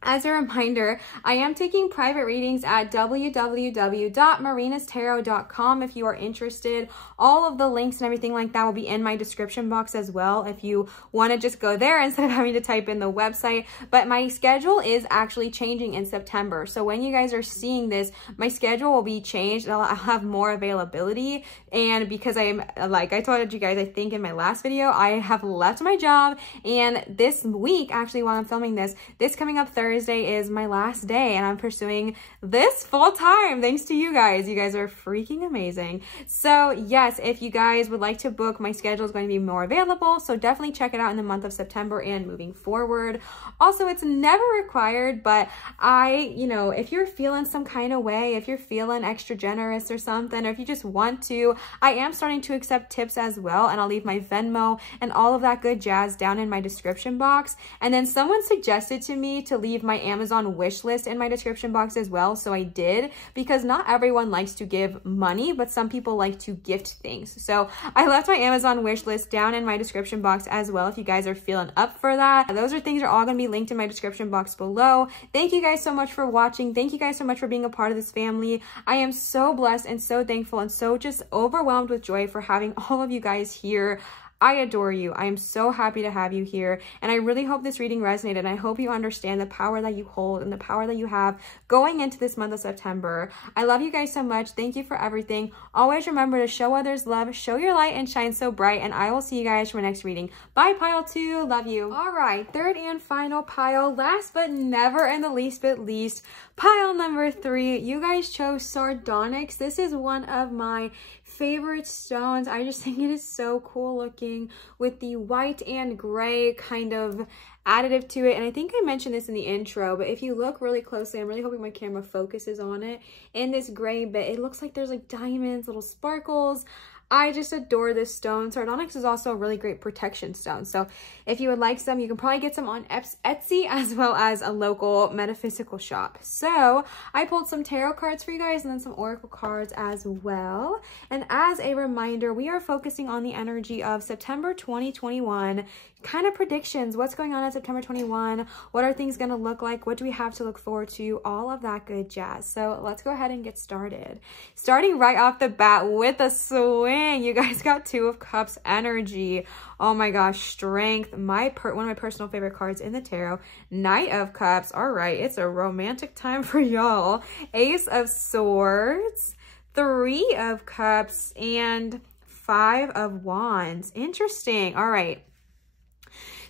As a reminder, I am taking private readings at www.marinatarot.com if you are interested. All of the links and everything like that will be in my description box as well if you want to just go there instead of having to type in the website. But my schedule is actually changing in September. So when you guys are seeing this, my schedule will be changed. I'll have more availability. And because I'm, like I told you guys, I think in my last video, I have left my job. And this week, actually, while I'm filming this coming up Thursday is my last day, and I'm pursuing this full time thanks to you guys. You guys are freaking amazing. So yes, if you guys would like to book, my schedule is going to be more available, so definitely check it out in the month of September and moving forward. Also, it's never required, but if you're feeling some kind of way, if you're feeling extra generous or something, or if you just want to, I am starting to accept tips as well, and I'll leave my Venmo and all of that good jazz down in my description box. And then someone suggested to me to leave my Amazon wish list in my description box as well, so I did, because not everyone likes to give money, but some people like to gift things. So I left my Amazon wish list down in my description box as well if you guys are feeling up for that. Those are things that are all going to be linked in my description box below. Thank you guys so much for watching. Thank you guys so much for being a part of this family. I am so blessed and so thankful and so just overwhelmed with joy for having all of you guys here. I adore you. I am so happy to have you here, and I really hope this reading resonated, and I hope you understand the power that you hold and the power that you have going into this month of September. I love you guys so much. Thank you for everything. Always remember to show others love, show your light, and shine so bright, and I will see you guys for my next reading. Bye, pile 2. Love you. All right, third and final pile, last but never in the least but least, pile number 3. You guys chose sardonyx. This is one of my favorite stones. I just think it is so cool looking with the white and gray kind of additive to it. And I think I mentioned this in the intro, but if you look really closely, I'm really hoping my camera focuses on it. In this gray bit, it looks like there's like diamonds, little sparkles. I just adore this stone. Sardonyx is also a really great protection stone. So if you would like some, you can probably get some on Etsy as well as a local metaphysical shop. So I pulled some tarot cards for you guys and then some oracle cards as well. And as a reminder, we are focusing on the energy of September 2021, kind of predictions. What's going on in September 21? What are things going to look like? What do we have to look forward to? All of that good jazz. So let's go ahead and get started. Starting right off the bat with a swing. You guys got Two of Cups energy. Oh my gosh, strength. One of my personal favorite cards in the tarot. Knight of Cups. All right, it's a romantic time for y'all. Ace of Swords. Three of Cups and Five of Wands. Interesting. All right.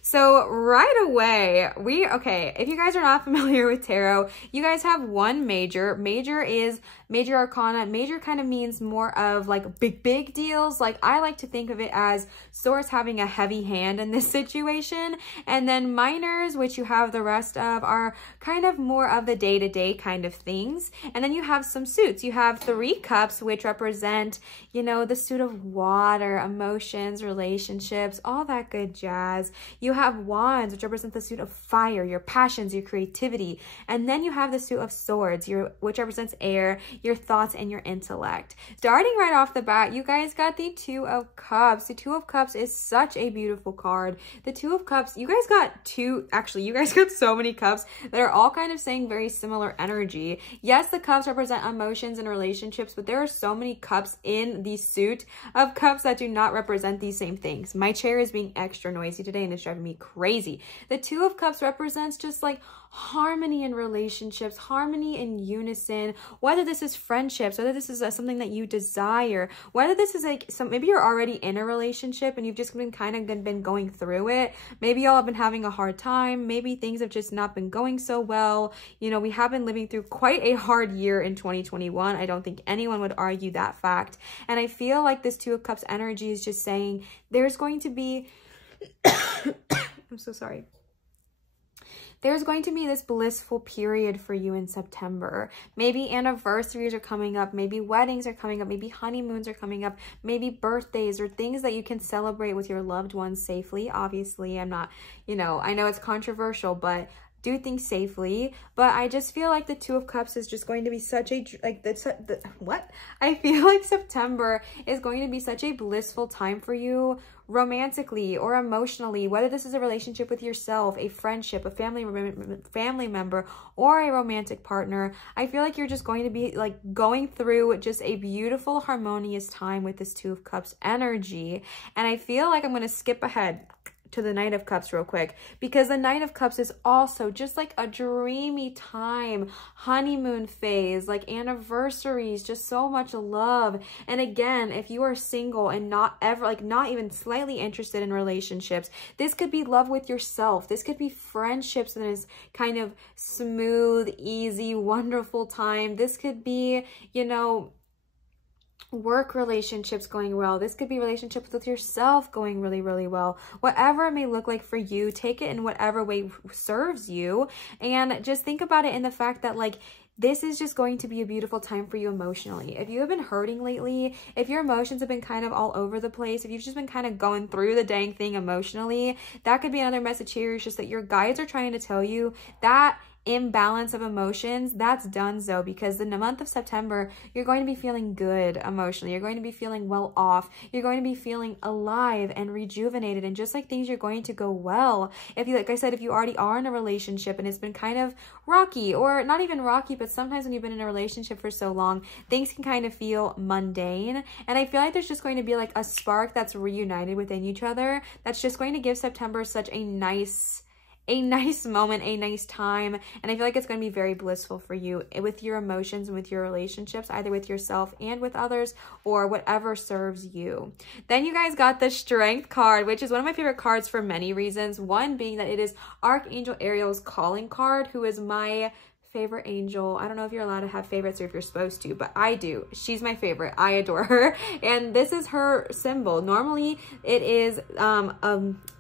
So right away, okay, if you guys are not familiar with tarot, you guys have one major. Major is major arcana. Major kind of means more of like big deals. Like I like to think of it as Source having a heavy hand in this situation. And then minors, which you have the rest of, are kind of more of the day-to-day kind of things. And then you have some suits. You have Three Cups, which represent, you know, the suit of water, emotions, relationships, all that good jazz. You have Wands, which represent the suit of fire, your passions, your creativity. And then you have the suit of Swords, which represents air, your thoughts, and your intellect. Starting right off the bat, you guys got the Two of Cups. The Two of Cups is such a beautiful card. The Two of Cups, you guys got so many cups that are all kind of saying very similar energy. Yes, the cups represent emotions and relationships, but there are so many cups in the suit of cups that do not represent these same things. My chair is being extra noisy today and it's driving me crazy. The Two of Cups represents just like harmony in relationships, harmony in unison, whether this is friendships, whether this is something that you desire, whether this is like maybe you're already in a relationship and you've just been kind of been going through it. Maybe y'all have been having a hard time. Maybe things have just not been going so well. You know, we have been living through quite a hard year in 2021. I don't think anyone would argue that fact. And I feel like this Two of Cups energy is just saying there's going to be I'm so sorry. There's going to be this blissful period for you in September. Maybe anniversaries are coming up. Maybe weddings are coming up. Maybe honeymoons are coming up. Maybe birthdays or things that you can celebrate with your loved ones safely. Obviously, I'm not, you know, I know it's controversial, but do things safely. But I just feel like the Two of Cups is just going to be such a, I feel like September is going to be such a blissful time for you romantically or emotionally, whether this is a relationship with yourself, a friendship, a family member, or a romantic partner. I feel like you're just going to be like going through just a beautiful, harmonious time with this Two of Cups energy. And I feel like I'm going to skip ahead to the Knight of Cups real quick, because the Knight of Cups is also just like a dreamy time, honeymoon phase, like anniversaries, just so much love. And again, if you are single and not even slightly interested in relationships, this could be love with yourself. This could be friendships and this kind of smooth, easy, wonderful time. This could be, you know, work relationships going well. This could be relationships with yourself going really, really well. Whatever it may look like for you, take it in whatever way serves you. And just think about it in the fact that like, this is just going to be a beautiful time for you emotionally. If you have been hurting lately, if your emotions have been kind of all over the place, if you've just been kind of going through the dang thing emotionally, that could be another message here. It's just that your guides are trying to tell you that imbalance of emotions, that's donezo, because in the month of September, you're going to be feeling good emotionally. You're going to be feeling well off. You're going to be feeling alive and rejuvenated, and just like things are going to go well. If you, like I said, if you already are in a relationship and it's been kind of rocky, or not even rocky, but sometimes when you've been in a relationship for so long, things can kind of feel mundane. And I feel like there's just going to be like a spark that's reunited within each other. That's just going to give September such a nice moment, a nice time. And I feel like it's going to be very blissful for you with your emotions and with your relationships, either with yourself and with others, or whatever serves you. Then you guys got the Strength card, which is one of my favorite cards for many reasons. One being that it is Archangel Ariel's calling card, who is my favorite angel. I don't know if you're allowed to have favorites or if you're supposed to, but I do. She's my favorite. I adore her. And this is her symbol. Normally it is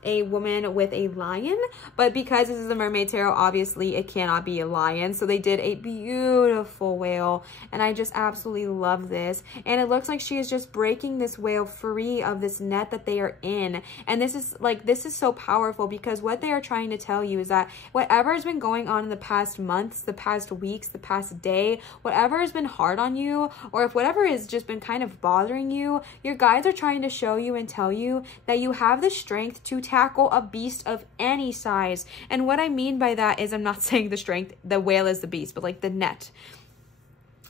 a woman with a lion, but because this is the Mermaid Tarot, obviously it cannot be a lion. So they did a beautiful whale, and I just absolutely love this. And it looks like she is just breaking this whale free of this net that they are in. And this is so powerful, because what they are trying to tell you is that whatever has been going on in the past months, the past weeks, the past day, whatever has been hard on you, or if whatever has just been kind of bothering you, your guides are trying to show you and tell you that you have the strength to tackle a beast of any size. And what I mean by that is, I'm not saying the strength, the whale is the beast, but like the net.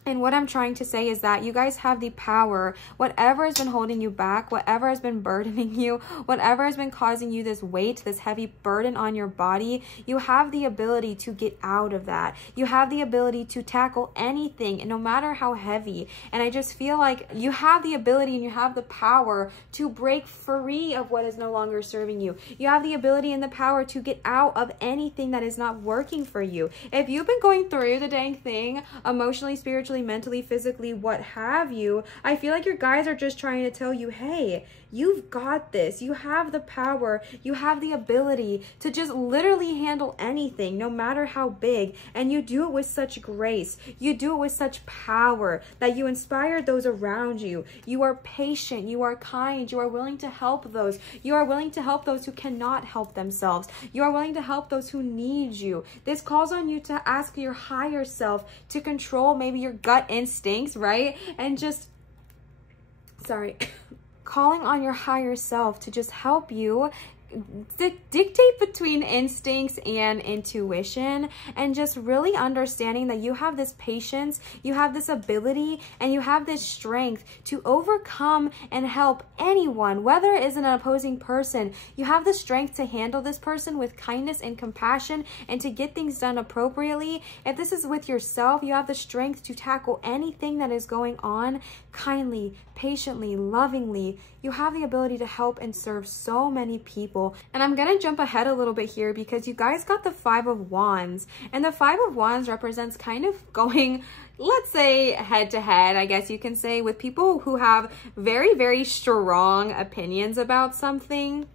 And what I'm trying to say is that you guys have the power. Whatever has been holding you back, whatever has been burdening you, whatever has been causing you this weight, this heavy burden on your body, you have the ability to get out of that. You have the ability to tackle anything, and no matter how heavy. And I just feel like you have the ability and you have the power to break free of what is no longer serving you. You have the ability and the power to get out of anything that is not working for you. If you've been going through the dang thing, emotionally, spiritually, mentally, physically, what have you, I feel like your guides are just trying to tell you, hey, you've got this. You have the power. You have the ability to just literally handle anything, no matter how big. And you do it with such grace. You do it with such power that you inspire those around you. You are patient. You are kind. You are willing to help those. You are willing to help those who cannot help themselves. You are willing to help those who need you. This calls on you to ask your higher self to control maybe your gut instincts, right? And just, calling on your higher self to just help you dictate between instincts and intuition, and just really understanding that you have this patience, you have this ability, and you have this strength to overcome and help anyone, whether it is an opposing person. You have the strength to handle this person with kindness and compassion and to get things done appropriately. If this is with yourself, you have the strength to tackle anything that is going on kindly, patiently, lovingly. You have the ability to help and serve so many people. And I'm gonna jump ahead a little bit here because you guys got the 5 of Wands, and the 5 of Wands represents kind of going, let's say, head to head, I guess you can say, with people who have very, very strong opinions about something.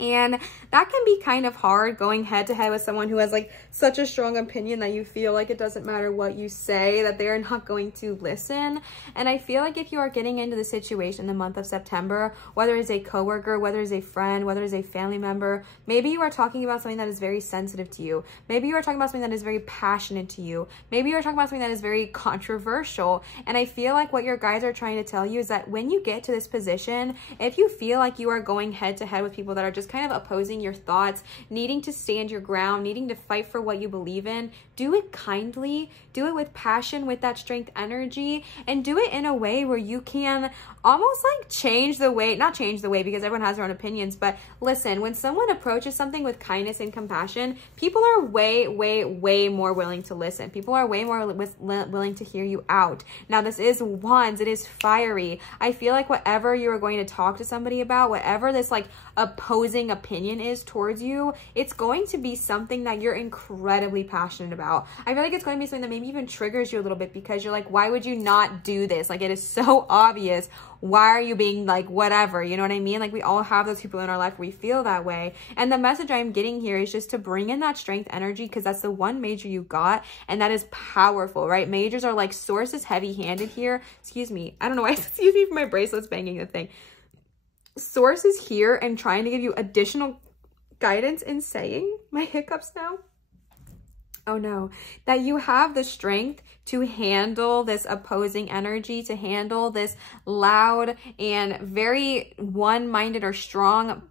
And that can be kind of hard, going head to head with someone who has like such a strong opinion that you feel like it doesn't matter what you say, that they're not going to listen. And I feel like if you are getting into the situation in the month of September, whether it's a coworker, whether it's a friend, whether it's a family member, maybe you are talking about something that is very sensitive to you. Maybe you are talking about something that is very passionate to you. Maybe you're talking about something that is very controversial. And I feel like what your guides are trying to tell you is that when you get to this position, if you feel like you are going head to head with people that are just kind of opposing your thoughts, needing to stand your ground, needing to fight for what you believe in, do it kindly, do it with passion, with that strength energy, and do it in a way where you can almost like change the way, not change the way because everyone has their own opinions, but listen, when someone approaches something with kindness and compassion, people are way, way, way more willing to listen. People are way more willing to hear you out. Now, this is Wands, it is fiery. I feel like whatever you are going to talk to somebody about, whatever this like opposing opinion is towards you, it's going to be something that you're incredibly passionate about. I feel like it's going to be something that maybe even triggers you a little bit because you're like, why would you not do this? Like, it is so obvious. Why are you being like whatever? You know what I mean? Like, we all have those people in our life where we feel that way. And the message I'm getting here is just to bring in that strength energy, because that's the one major you got, and that is powerful, right? Majors are like, Source is heavy-handed here. Excuse me. I don't know why. Excuse me for my bracelets banging the thing. Source is here and trying to give you additional guidance in saying, my hiccups now, oh no, that you have the strength to handle this opposing energy, to handle this loud and very one-minded or strong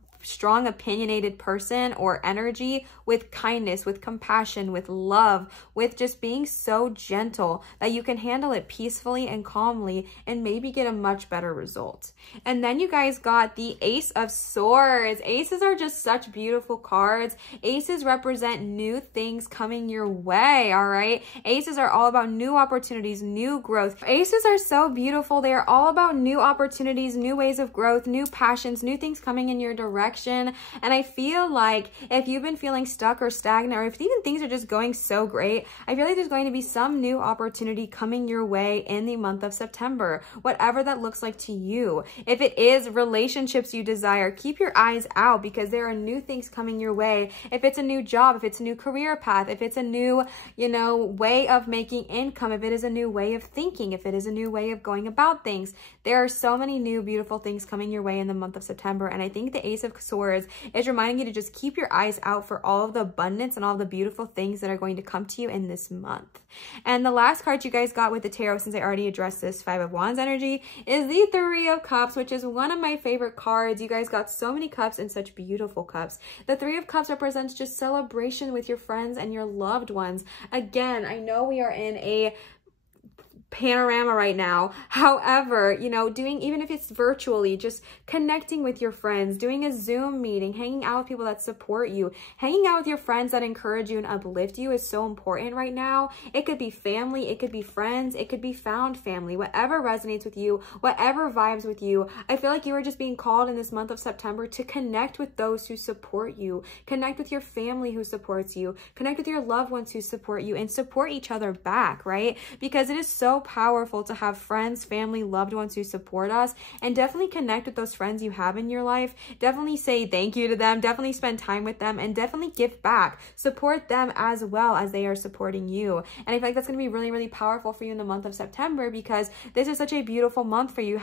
opinionated person or energy with kindness, with compassion, with love, with just being so gentle that you can handle it peacefully and calmly and maybe get a much better result. And then you guys got the Ace of Swords. Aces are just such beautiful cards. Aces represent new things coming your way, all right? Aces are all about new opportunities, new growth. Aces are so beautiful. They are all about new opportunities, new ways of growth, new passions, new things coming in your direction. direction. And I feel like if you've been feeling stuck or stagnant, or if even things are just going so great, I feel like there's going to be some new opportunity coming your way in the month of September, whatever that looks like to you. If it is relationships you desire, keep your eyes out, because there are new things coming your way. If it's a new job, if it's a new career path, if it's a new, you know, way of making income, if it is a new way of thinking, if it is a new way of going about things, there are so many new beautiful things coming your way in the month of September. And I think the Ace of Swords is reminding you to just keep your eyes out for all of the abundance and all the beautiful things that are going to come to you in this month. And the last card you guys got with the tarot, since I already addressed this Five of Wands energy, is the Three of Cups, which is one of my favorite cards. You guys got so many cups and such beautiful cups. The Three of Cups represents just celebration with your friends and your loved ones. Again, I know we are in a panorama right now. However, you know, even if it's virtually, just connecting with your friends, doing a Zoom meeting, hanging out with people that support you, hanging out with your friends that encourage you and uplift you is so important right now. It could be family, it could be friends, it could be found family, whatever resonates with you, whatever vibes with you. I feel like you are just being called in this month of September to connect with those who support you, connect with your family who supports you, connect with your loved ones who support you, and support each other back, right? Because it is so powerful to have friends, family, loved ones who support us, and definitely connect with those friends you have in your life. Definitely say thank you to them, definitely spend time with them, and definitely give back. Support them as well as they are supporting you. And I feel like that's going to be really, really powerful for you in the month of September, because this is such a beautiful month for you.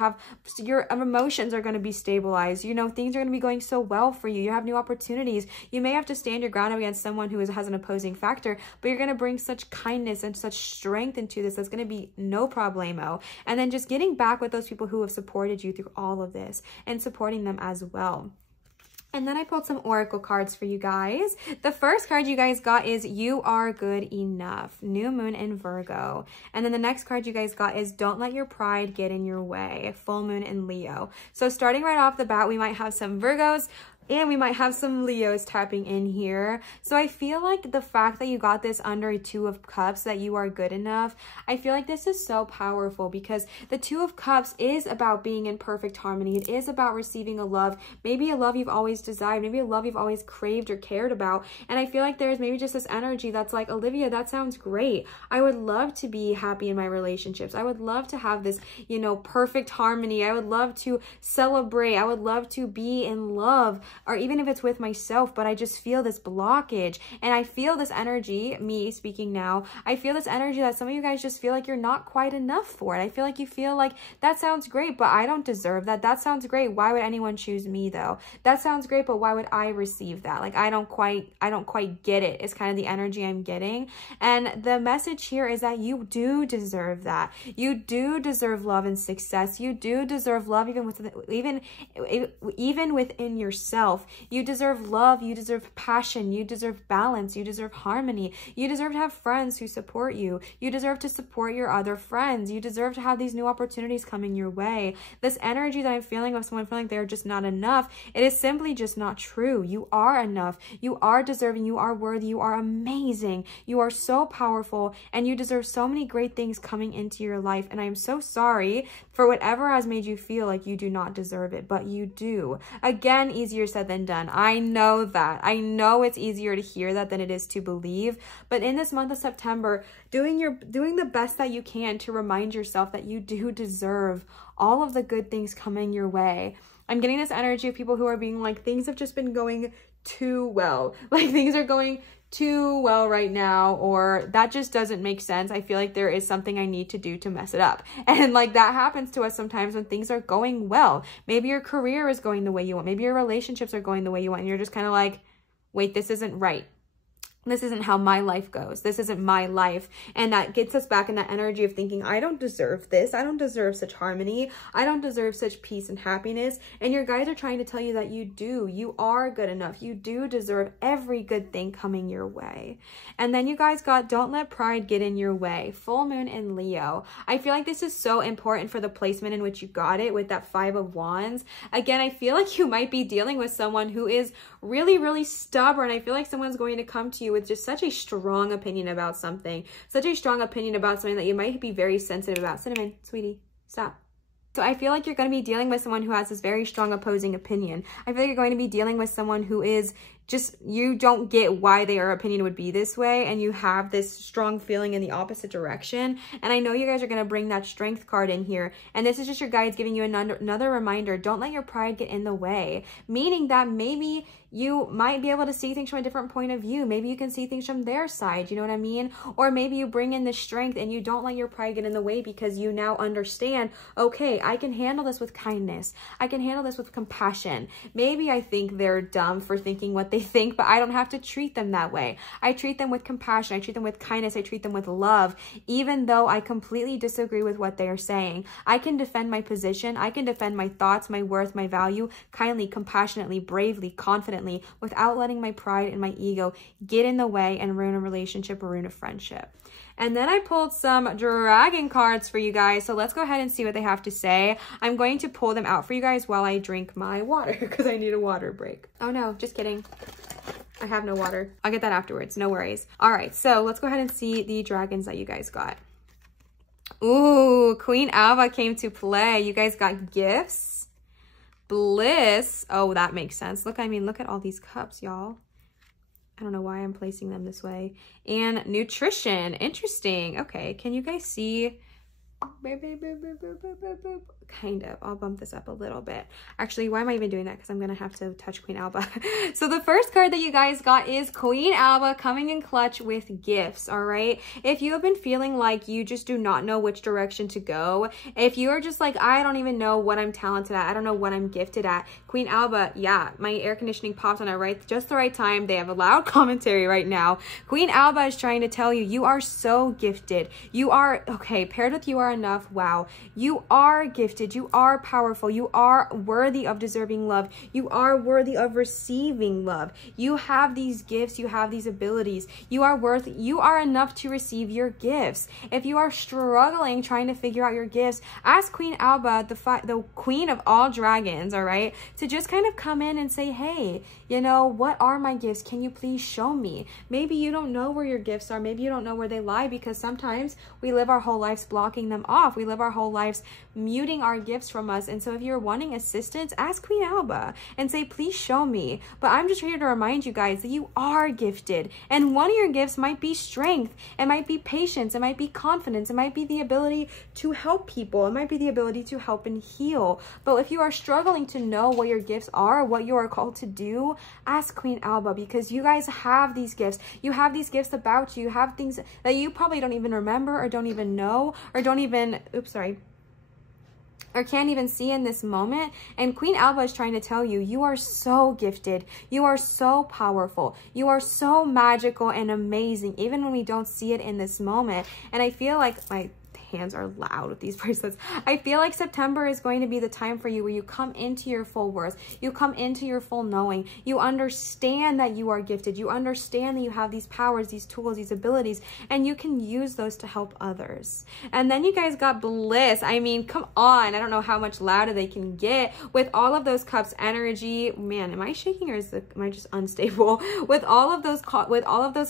Your emotions are going to be stabilized. You know, things are going to be going so well for you. You have new opportunities. You may have to stand your ground against someone who has an opposing factor, but you're going to bring such kindness and such strength into this. That's going to be no problemo. And then just getting back with those people who have supported you through all of this and supporting them as well. And then I pulled some oracle cards for you guys. The first card you guys got is You Are Good Enough, New Moon in Virgo. And then the next card you guys got is Don't Let Your Pride Get in Your Way, Full Moon in Leo. So starting right off the bat, we might have some Virgos, and we might have some Leos tapping in here. So I feel like the fact that you got this under a Two of Cups, that you are good enough, I feel like this is so powerful, because the Two of Cups is about being in perfect harmony. It is about receiving a love, maybe a love you've always desired, maybe a love you've always craved or cared about. And I feel like there's maybe just this energy that's like, Olivia, that sounds great. I would love to be happy in my relationships. I would love to have this, you know, perfect harmony. I would love to celebrate. I would love to be in love, or even if it's with myself, but I just feel this blockage. And I feel this energy, me speaking now, I feel this energy that some of you guys just feel like you're not quite enough for it. I feel like you feel like, that sounds great, but I don't deserve that. That sounds great. Why would anyone choose me though? That sounds great, but why would I receive that? Like, I don't quite get it. It's kind of the energy I'm getting. And the message here is that you do deserve that. You do deserve love and success. You do deserve love even within yourself. You deserve love, you deserve passion, you deserve balance, you deserve harmony, you deserve to have friends who support you, you deserve to support your other friends, you deserve to have these new opportunities coming your way. This energy that I'm feeling of someone feeling like they're just not enough, it is simply just not true. You are enough, you are deserving, you are worthy, you are amazing, you are so powerful, and you deserve so many great things coming into your life. And I am so sorry for whatever has made you feel like you do not deserve it, but you do. Again, easier said than done. I know that. I know it's easier to hear that than it is to believe. But in this month of September, doing the best that you can to remind yourself that you do deserve all of the good things coming your way. I'm getting this energy of people who are being like, things have just been going too well. Like, things are going too well right now, or that just doesn't make sense. I feel like there is something I need to do to mess it up. And like, that happens to us sometimes when things are going well. Maybe your career is going the way you want. Maybe your relationships are going the way you want. And you're just kind of like, wait, this isn't right. This isn't how my life goes. This isn't my life. And that gets us back in that energy of thinking, I don't deserve this. I don't deserve such harmony. I don't deserve such peace and happiness. And your guides are trying to tell you that you do. You are good enough. You do deserve every good thing coming your way. And then you guys got Don't Let Pride Get in Your Way, Full Moon in Leo. I feel like this is so important for the placement in which you got it with that Five of Wands. Again, I feel like you might be dealing with someone who is really, really stubborn. I feel like someone's going to come to you with just such a strong opinion about something, such a strong opinion about something that you might be very sensitive about. Cinnamon, sweetie, stop. So I feel like you're going to be dealing with someone who has this very strong opposing opinion. I feel like you're going to be dealing with someone who is just, you don't get why their opinion would be this way, and you have this strong feeling in the opposite direction. And I know you guys are going to bring that strength card in here, and this is just your guides giving you another reminder. Don't let your pride get in the way, meaning that maybe you might be able to see things from a different point of view. Maybe you can see things from their side, you know what I mean? Or maybe you bring in the strength and you don't let your pride get in the way because you now understand, okay, I can handle this with kindness. I can handle this with compassion. Maybe I think they're dumb for thinking what they think, but I don't have to treat them that way. I treat them with compassion. I treat them with kindness. I treat them with love, even though I completely disagree with what they are saying. I can defend my position. I can defend my thoughts, my worth, my value, kindly, compassionately, bravely, confidently, without letting my pride and my ego get in the way and ruin a relationship or ruin a friendship. And then I pulled some dragon cards for you guys. So let's go ahead and see what they have to say. I'm going to pull them out for you guys while I drink my water because I need a water break. Oh no, just kidding. I have no water. I'll get that afterwards. No worries. All right, so let's go ahead and see the dragons that you guys got. Ooh, Queen Alba came to play. You guys got gifts. Bliss. Oh, that makes sense. Look, I mean, look at all these cups, y'all. I don't know why I'm placing them this way. And nutrition. Interesting. Okay, can you guys see? Kind of. I'll bump this up a little bit. Actually, why am I even doing that? Because I'm going to have to touch Queen Alba. So the first card that you guys got is Queen Alba coming in clutch with gifts, all right? If you have been feeling like you just do not know which direction to go, if you are just like, I don't even know what I'm talented at, I don't know what I'm gifted at, Queen Alba, yeah, my air conditioning popped on at just the right time. They have a loud commentary right now. Queen Alba is trying to tell you, you are so gifted. You are, okay, paired with you are enough. Wow. You are gifted. You are powerful. You are worthy of deserving love. You are worthy of receiving love. You have these gifts. You have these abilities. You are enough to receive your gifts. If you are struggling trying to figure out your gifts, ask Queen Alba, the queen of all dragons, all right, to just kind of come in and say, hey, you know, what are my gifts? Can you please show me? Maybe you don't know where your gifts are. Maybe you don't know where they lie, because sometimes we live our whole lives blocking them off. We live our whole lives muting our gifts from us. And so if you're wanting assistance, ask Queen Alba and say, please show me. But I'm just here to remind you guys that you are gifted. And one of your gifts might be strength. It might be patience. It might be confidence. It might be the ability to help people. It might be the ability to help and heal. But if you are struggling to know what your gifts are, what you are called to do, ask Queen Alba, because you guys have these gifts. You have these gifts about you. You have things that you probably don't even remember or don't even know or don't even, or can't even see in this moment. And Queen Alba is trying to tell you, you are so gifted. You are so powerful. You are so magical and amazing, even when we don't see it in this moment. And I feel like my hands are loud with these bracelets. I feel like September is going to be the time for you where you come into your full worth. You come into your full knowing. You understand that you are gifted. You understand that you have these powers, these tools, these abilities, and you can use those to help others. And then you guys got bliss. I mean, come on. I don't know how much louder they can get with all of those cups energy. Man, am I shaking or am I just unstable? With all of those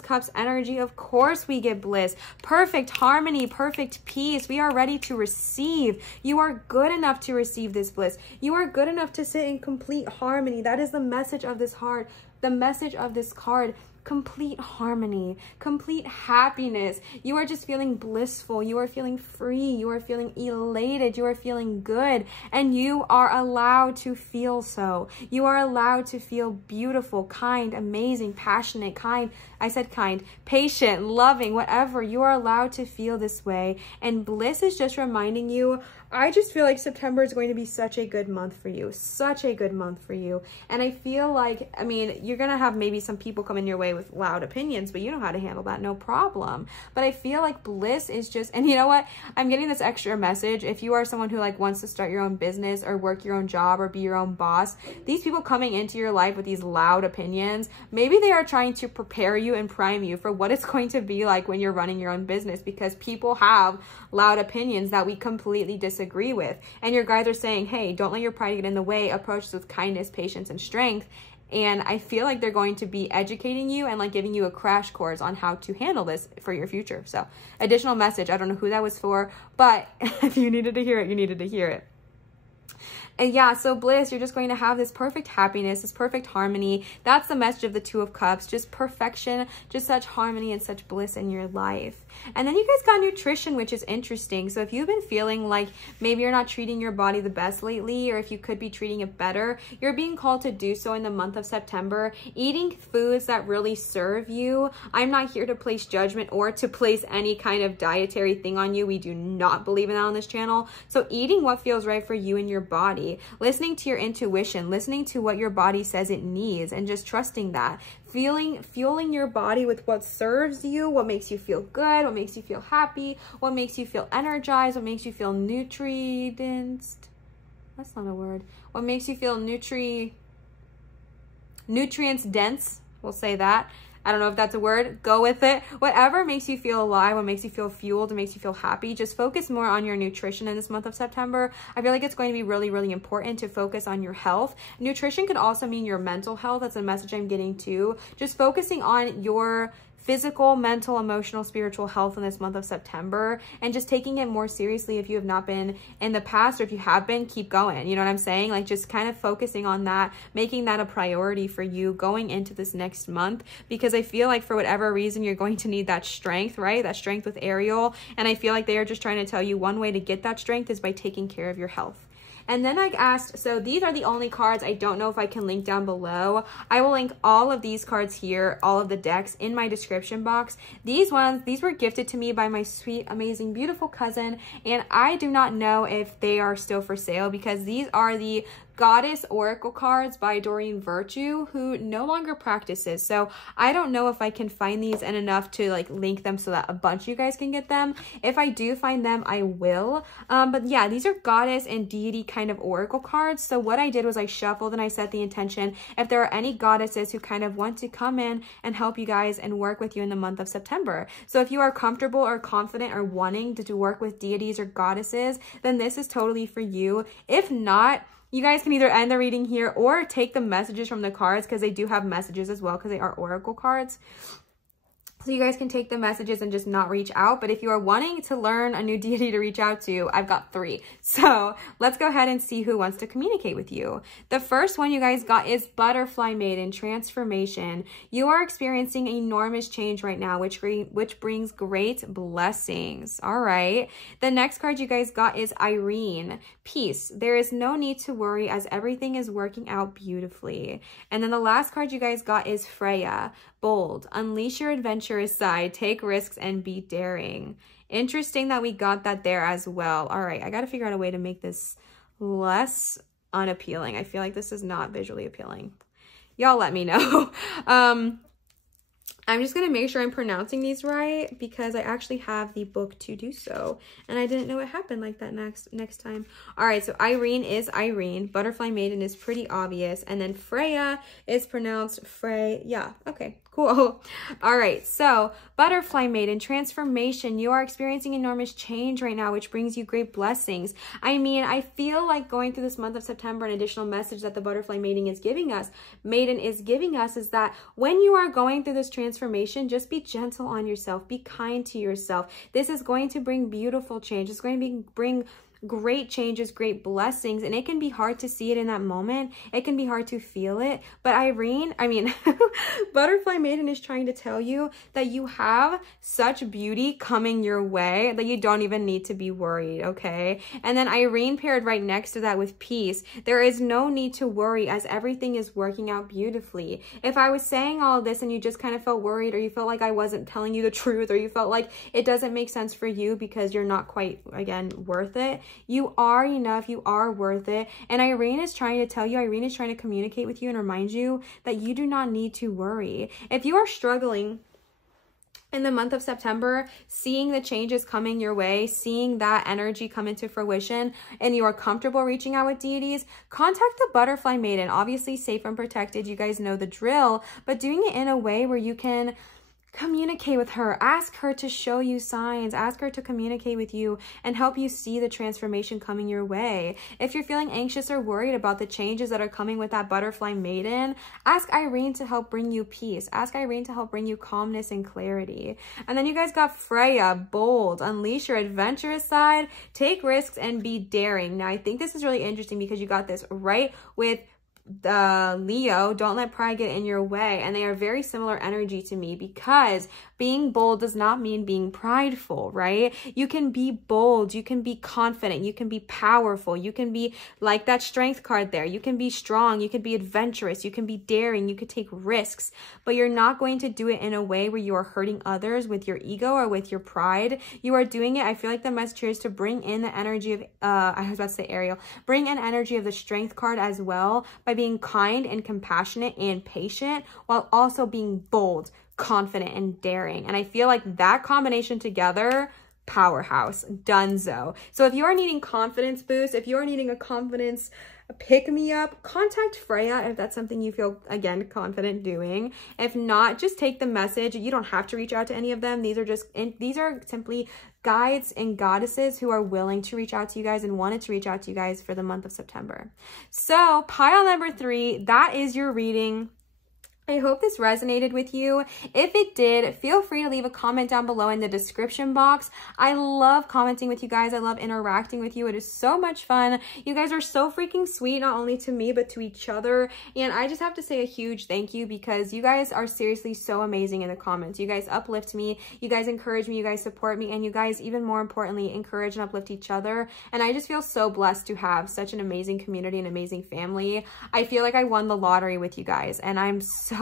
cups energy, of course we get bliss. Perfect harmony, perfect peace. We are ready to receive. You are good enough to receive this bliss. You are good enough to sit in complete harmony. That is the message of this heart, the message of this card. Complete harmony, complete happiness. You are just feeling blissful. You are feeling free. You are feeling elated. You are feeling good. And you are allowed to feel so. You are allowed to feel beautiful, kind, amazing, passionate, patient, loving, whatever. You are allowed to feel this way. And bliss is just reminding you, I just feel like September is going to be such a good month for you. Such a good month for you. And I feel like, I mean, you're going to have maybe some people come in your way with loud opinions, but you know how to handle that, no problem. But I feel like bliss is just, and you know what? I'm getting this extra message. If you are someone who like wants to start your own business or work your own job or be your own boss, these people coming into your life with these loud opinions, maybe they are trying to prepare you and prime you for what it's going to be like when you're running your own business, because people have loud opinions that we completely disagree with. And your guides are saying, hey, don't let your pride get in the way. Approach this with kindness, patience, and strength. And I feel like they're going to be educating you and like giving you a crash course on how to handle this for your future. So additional message. I don't know who that was for, but if you needed to hear it, you needed to hear it. And yeah, so bliss, you're just going to have this perfect happiness, this perfect harmony. That's the message of the Two of Cups, just perfection, just such harmony and such bliss in your life. And then you guys got nutrition, which is interesting. So if you've been feeling like maybe you're not treating your body the best lately, or if you could be treating it better, you're being called to do so in the month of September, eating foods that really serve you. I'm not here to place judgment or to place any kind of dietary thing on you. We do not believe in that on this channel. So eating what feels right for you and your body, listening to your intuition, listening to what your body says it needs, and just trusting that. Fueling your body with what serves you, what makes you feel good, what makes you feel happy, what makes you feel energized, what makes you feel nutrients. That's not a word. What makes you feel nutrients dense. We'll say that. I don't know if that's a word. Go with it. Whatever makes you feel alive, what makes you feel fueled, what makes you feel happy. Just focus more on your nutrition in this month of September. I feel like it's going to be really, really important to focus on your health. Nutrition could also mean your mental health. That's a message I'm getting too. Just focusing on your physical, mental, emotional, spiritual health in this month of September, and just taking it more seriously if you have not been in the past, or if you have been, keep going. You know what I'm saying? Like just kind of focusing on that, making that a priority for you going into this next month, because I feel like for whatever reason, you're going to need that strength, right? That strength with Ariel. And I feel like they are just trying to tell you one way to get that strength is by taking care of your health. And then I asked, so these are the only cards. I don't know if I can link down below. I will link all of these cards here, all of the decks in my description box. These were gifted to me by my sweet, amazing, beautiful cousin. And I do not know if they are still for sale, because these are the Goddess Oracle cards by Doreen Virtue, who no longer practices. So I don't know if I can find these and enough to like link them so that a bunch of you guys can get them. If I do find them, I will. But yeah, these are goddess and deity kind of oracle cards. So what I did was I shuffled and I set the intention if there are any goddesses who kind of want to come in and help you guys and work with you in the month of September. So if you are comfortable or confident or wanting to work with deities or goddesses, then this is totally for you. If not, you guys can either end the reading here or take the messages from the cards, because they do have messages as well, because they are oracle cards. So you guys can take the messages and just not reach out. But if you are wanting to learn a new deity to reach out to, I've got 3. So let's go ahead and see who wants to communicate with you. The first one you guys got is Butterfly Maiden, Transformation. You are experiencing enormous change right now, which brings great blessings. All right. The next card you guys got is Irene, Peace. There is no need to worry as everything is working out beautifully. And then the last card you guys got is Freya, Bold. Unleash your adventurous side, take risks, and be daring. Interesting that we got that there as well. All right, I got to figure out a way to make this less unappealing. I feel like this is not visually appealing. Y'all let me know. I'm just going to make sure I'm pronouncing these right, because I actually have the book to do so. And I didn't know it happened like that next time. All right, so Irene is Irene. Butterfly Maiden is pretty obvious. And then Freya is pronounced Frey. Yeah, okay, cool. All right, so Butterfly Maiden, Transformation. You are experiencing enormous change right now, which brings you great blessings. I mean, I feel like going through this month of September, an additional message that the Butterfly Maiden is giving us is that when you are going through this transformation, just be gentle on yourself. Be kind to yourself. This is going to bring beautiful change. It's going to bring great changes, great blessings, and it can be hard to see it in that moment. It can be hard to feel it, but Butterfly Maiden is trying to tell you that you have such beauty coming your way that you don't even need to be worried, okay? And then Irene paired right next to that with Peace. There is no need to worry as everything is working out beautifully. If I was saying all of this and you just kind of felt worried, or you felt like I wasn't telling you the truth, or you felt like it doesn't make sense for you because you're not quite, again, worth it, you are enough. You are worth it. And Irene is trying to tell you, Irene is trying to communicate with you and remind you that you do not need to worry. If you are struggling in the month of September, seeing the changes coming your way, seeing that energy come into fruition, and you are comfortable reaching out with deities, contact the Butterfly Maiden. Obviously safe and protected. You guys know the drill, but doing it in a way where you can communicate with her. Ask her to show you signs. Ask her to communicate with you and help you see the transformation coming your way. If you're feeling anxious or worried about the changes that are coming with that butterfly maiden, ask Irene to help bring you peace. Ask Irene to help bring you calmness and clarity. And then you guys got Freya, bold, unleash your adventurous side, take risks, and be daring. Now, I think this is really interesting because you got this right with Leo, don't let pride get in your way. And they are very similar energy to me, because being bold does not mean being prideful, right? You can be bold, you can be confident, you can be powerful, you can be like that strength card there. You can be strong, you can be adventurous, you can be daring, you could take risks, but you're not going to do it in a way where you are hurting others with your ego or with your pride. You are doing it, I feel like the message here is to bring in the energy of, I was about to say Ariel, bring in energy of the strength card as well, by being kind and compassionate and patient, while also being bold, confident, and daring. And I feel like that combination together, powerhouse, donezo. So if you are needing confidence boost, if you are needing a confidence pick-me-up, contact Freya if that's something you feel, again, confident doing. If not, just take the message. You don't have to reach out to any of them. These are simply guides and goddesses who are willing to reach out to you guys and wanted to reach out to you guys for the month of September. So pile number 3, that is your reading. I hope this resonated with you. If it did, feel free to leave a comment down below in the description box. I love commenting with you guys. I love interacting with you. It is so much fun. You guys are so freaking sweet, not only to me, but to each other. And I just have to say a huge thank you, because you guys are seriously so amazing in the comments. You guys uplift me. You guys encourage me. You guys support me. And you guys, even more importantly, encourage and uplift each other. And I just feel so blessed to have such an amazing community and amazing family. I feel like I won the lottery with you guys, and I'm so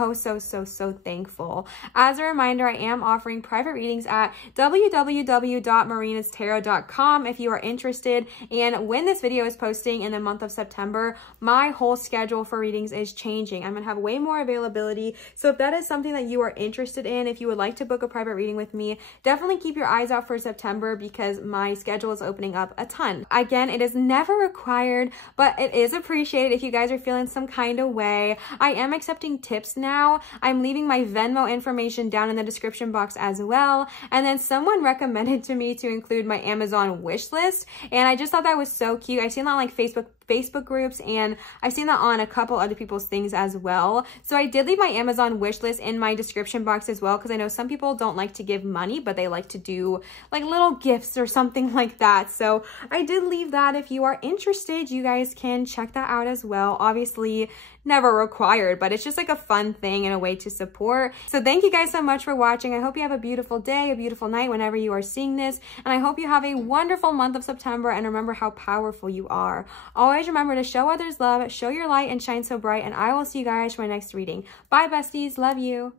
thankful. As a reminder, I am offering private readings at www.marinatarot.com if you are interested. And when this video is posting in the month of September, my whole schedule for readings is changing. I'm gonna have way more availability. So if that is something that you are interested in, if you would like to book a private reading with me, definitely keep your eyes out for September, because my schedule is opening up a ton. Again, it is never required, but it is appreciated if you guys are feeling some kind of way. I am accepting tips now. I'm leaving my Venmo information down in the description box as well. And then someone recommended to me to include my Amazon wish list, and I just thought that was so cute. I've seen that on like Facebook groups, and I've seen that on a couple other people's things as well. So I did leave my Amazon wish list in my description box as well, because I know some people don't like to give money, but they like to do like little gifts or something like that. So I did leave that. If you are interested, you guys can check that out as well. Obviously never required, but it's just like a fun thing and a way to support. So thank you guys so much for watching. I hope you have a beautiful day, a beautiful night whenever you are seeing this, and I hope you have a wonderful month of September, and remember how powerful you are. Always remember to show others love, show your light, and shine so bright, and I will see you guys for my next reading. Bye, besties. Love you.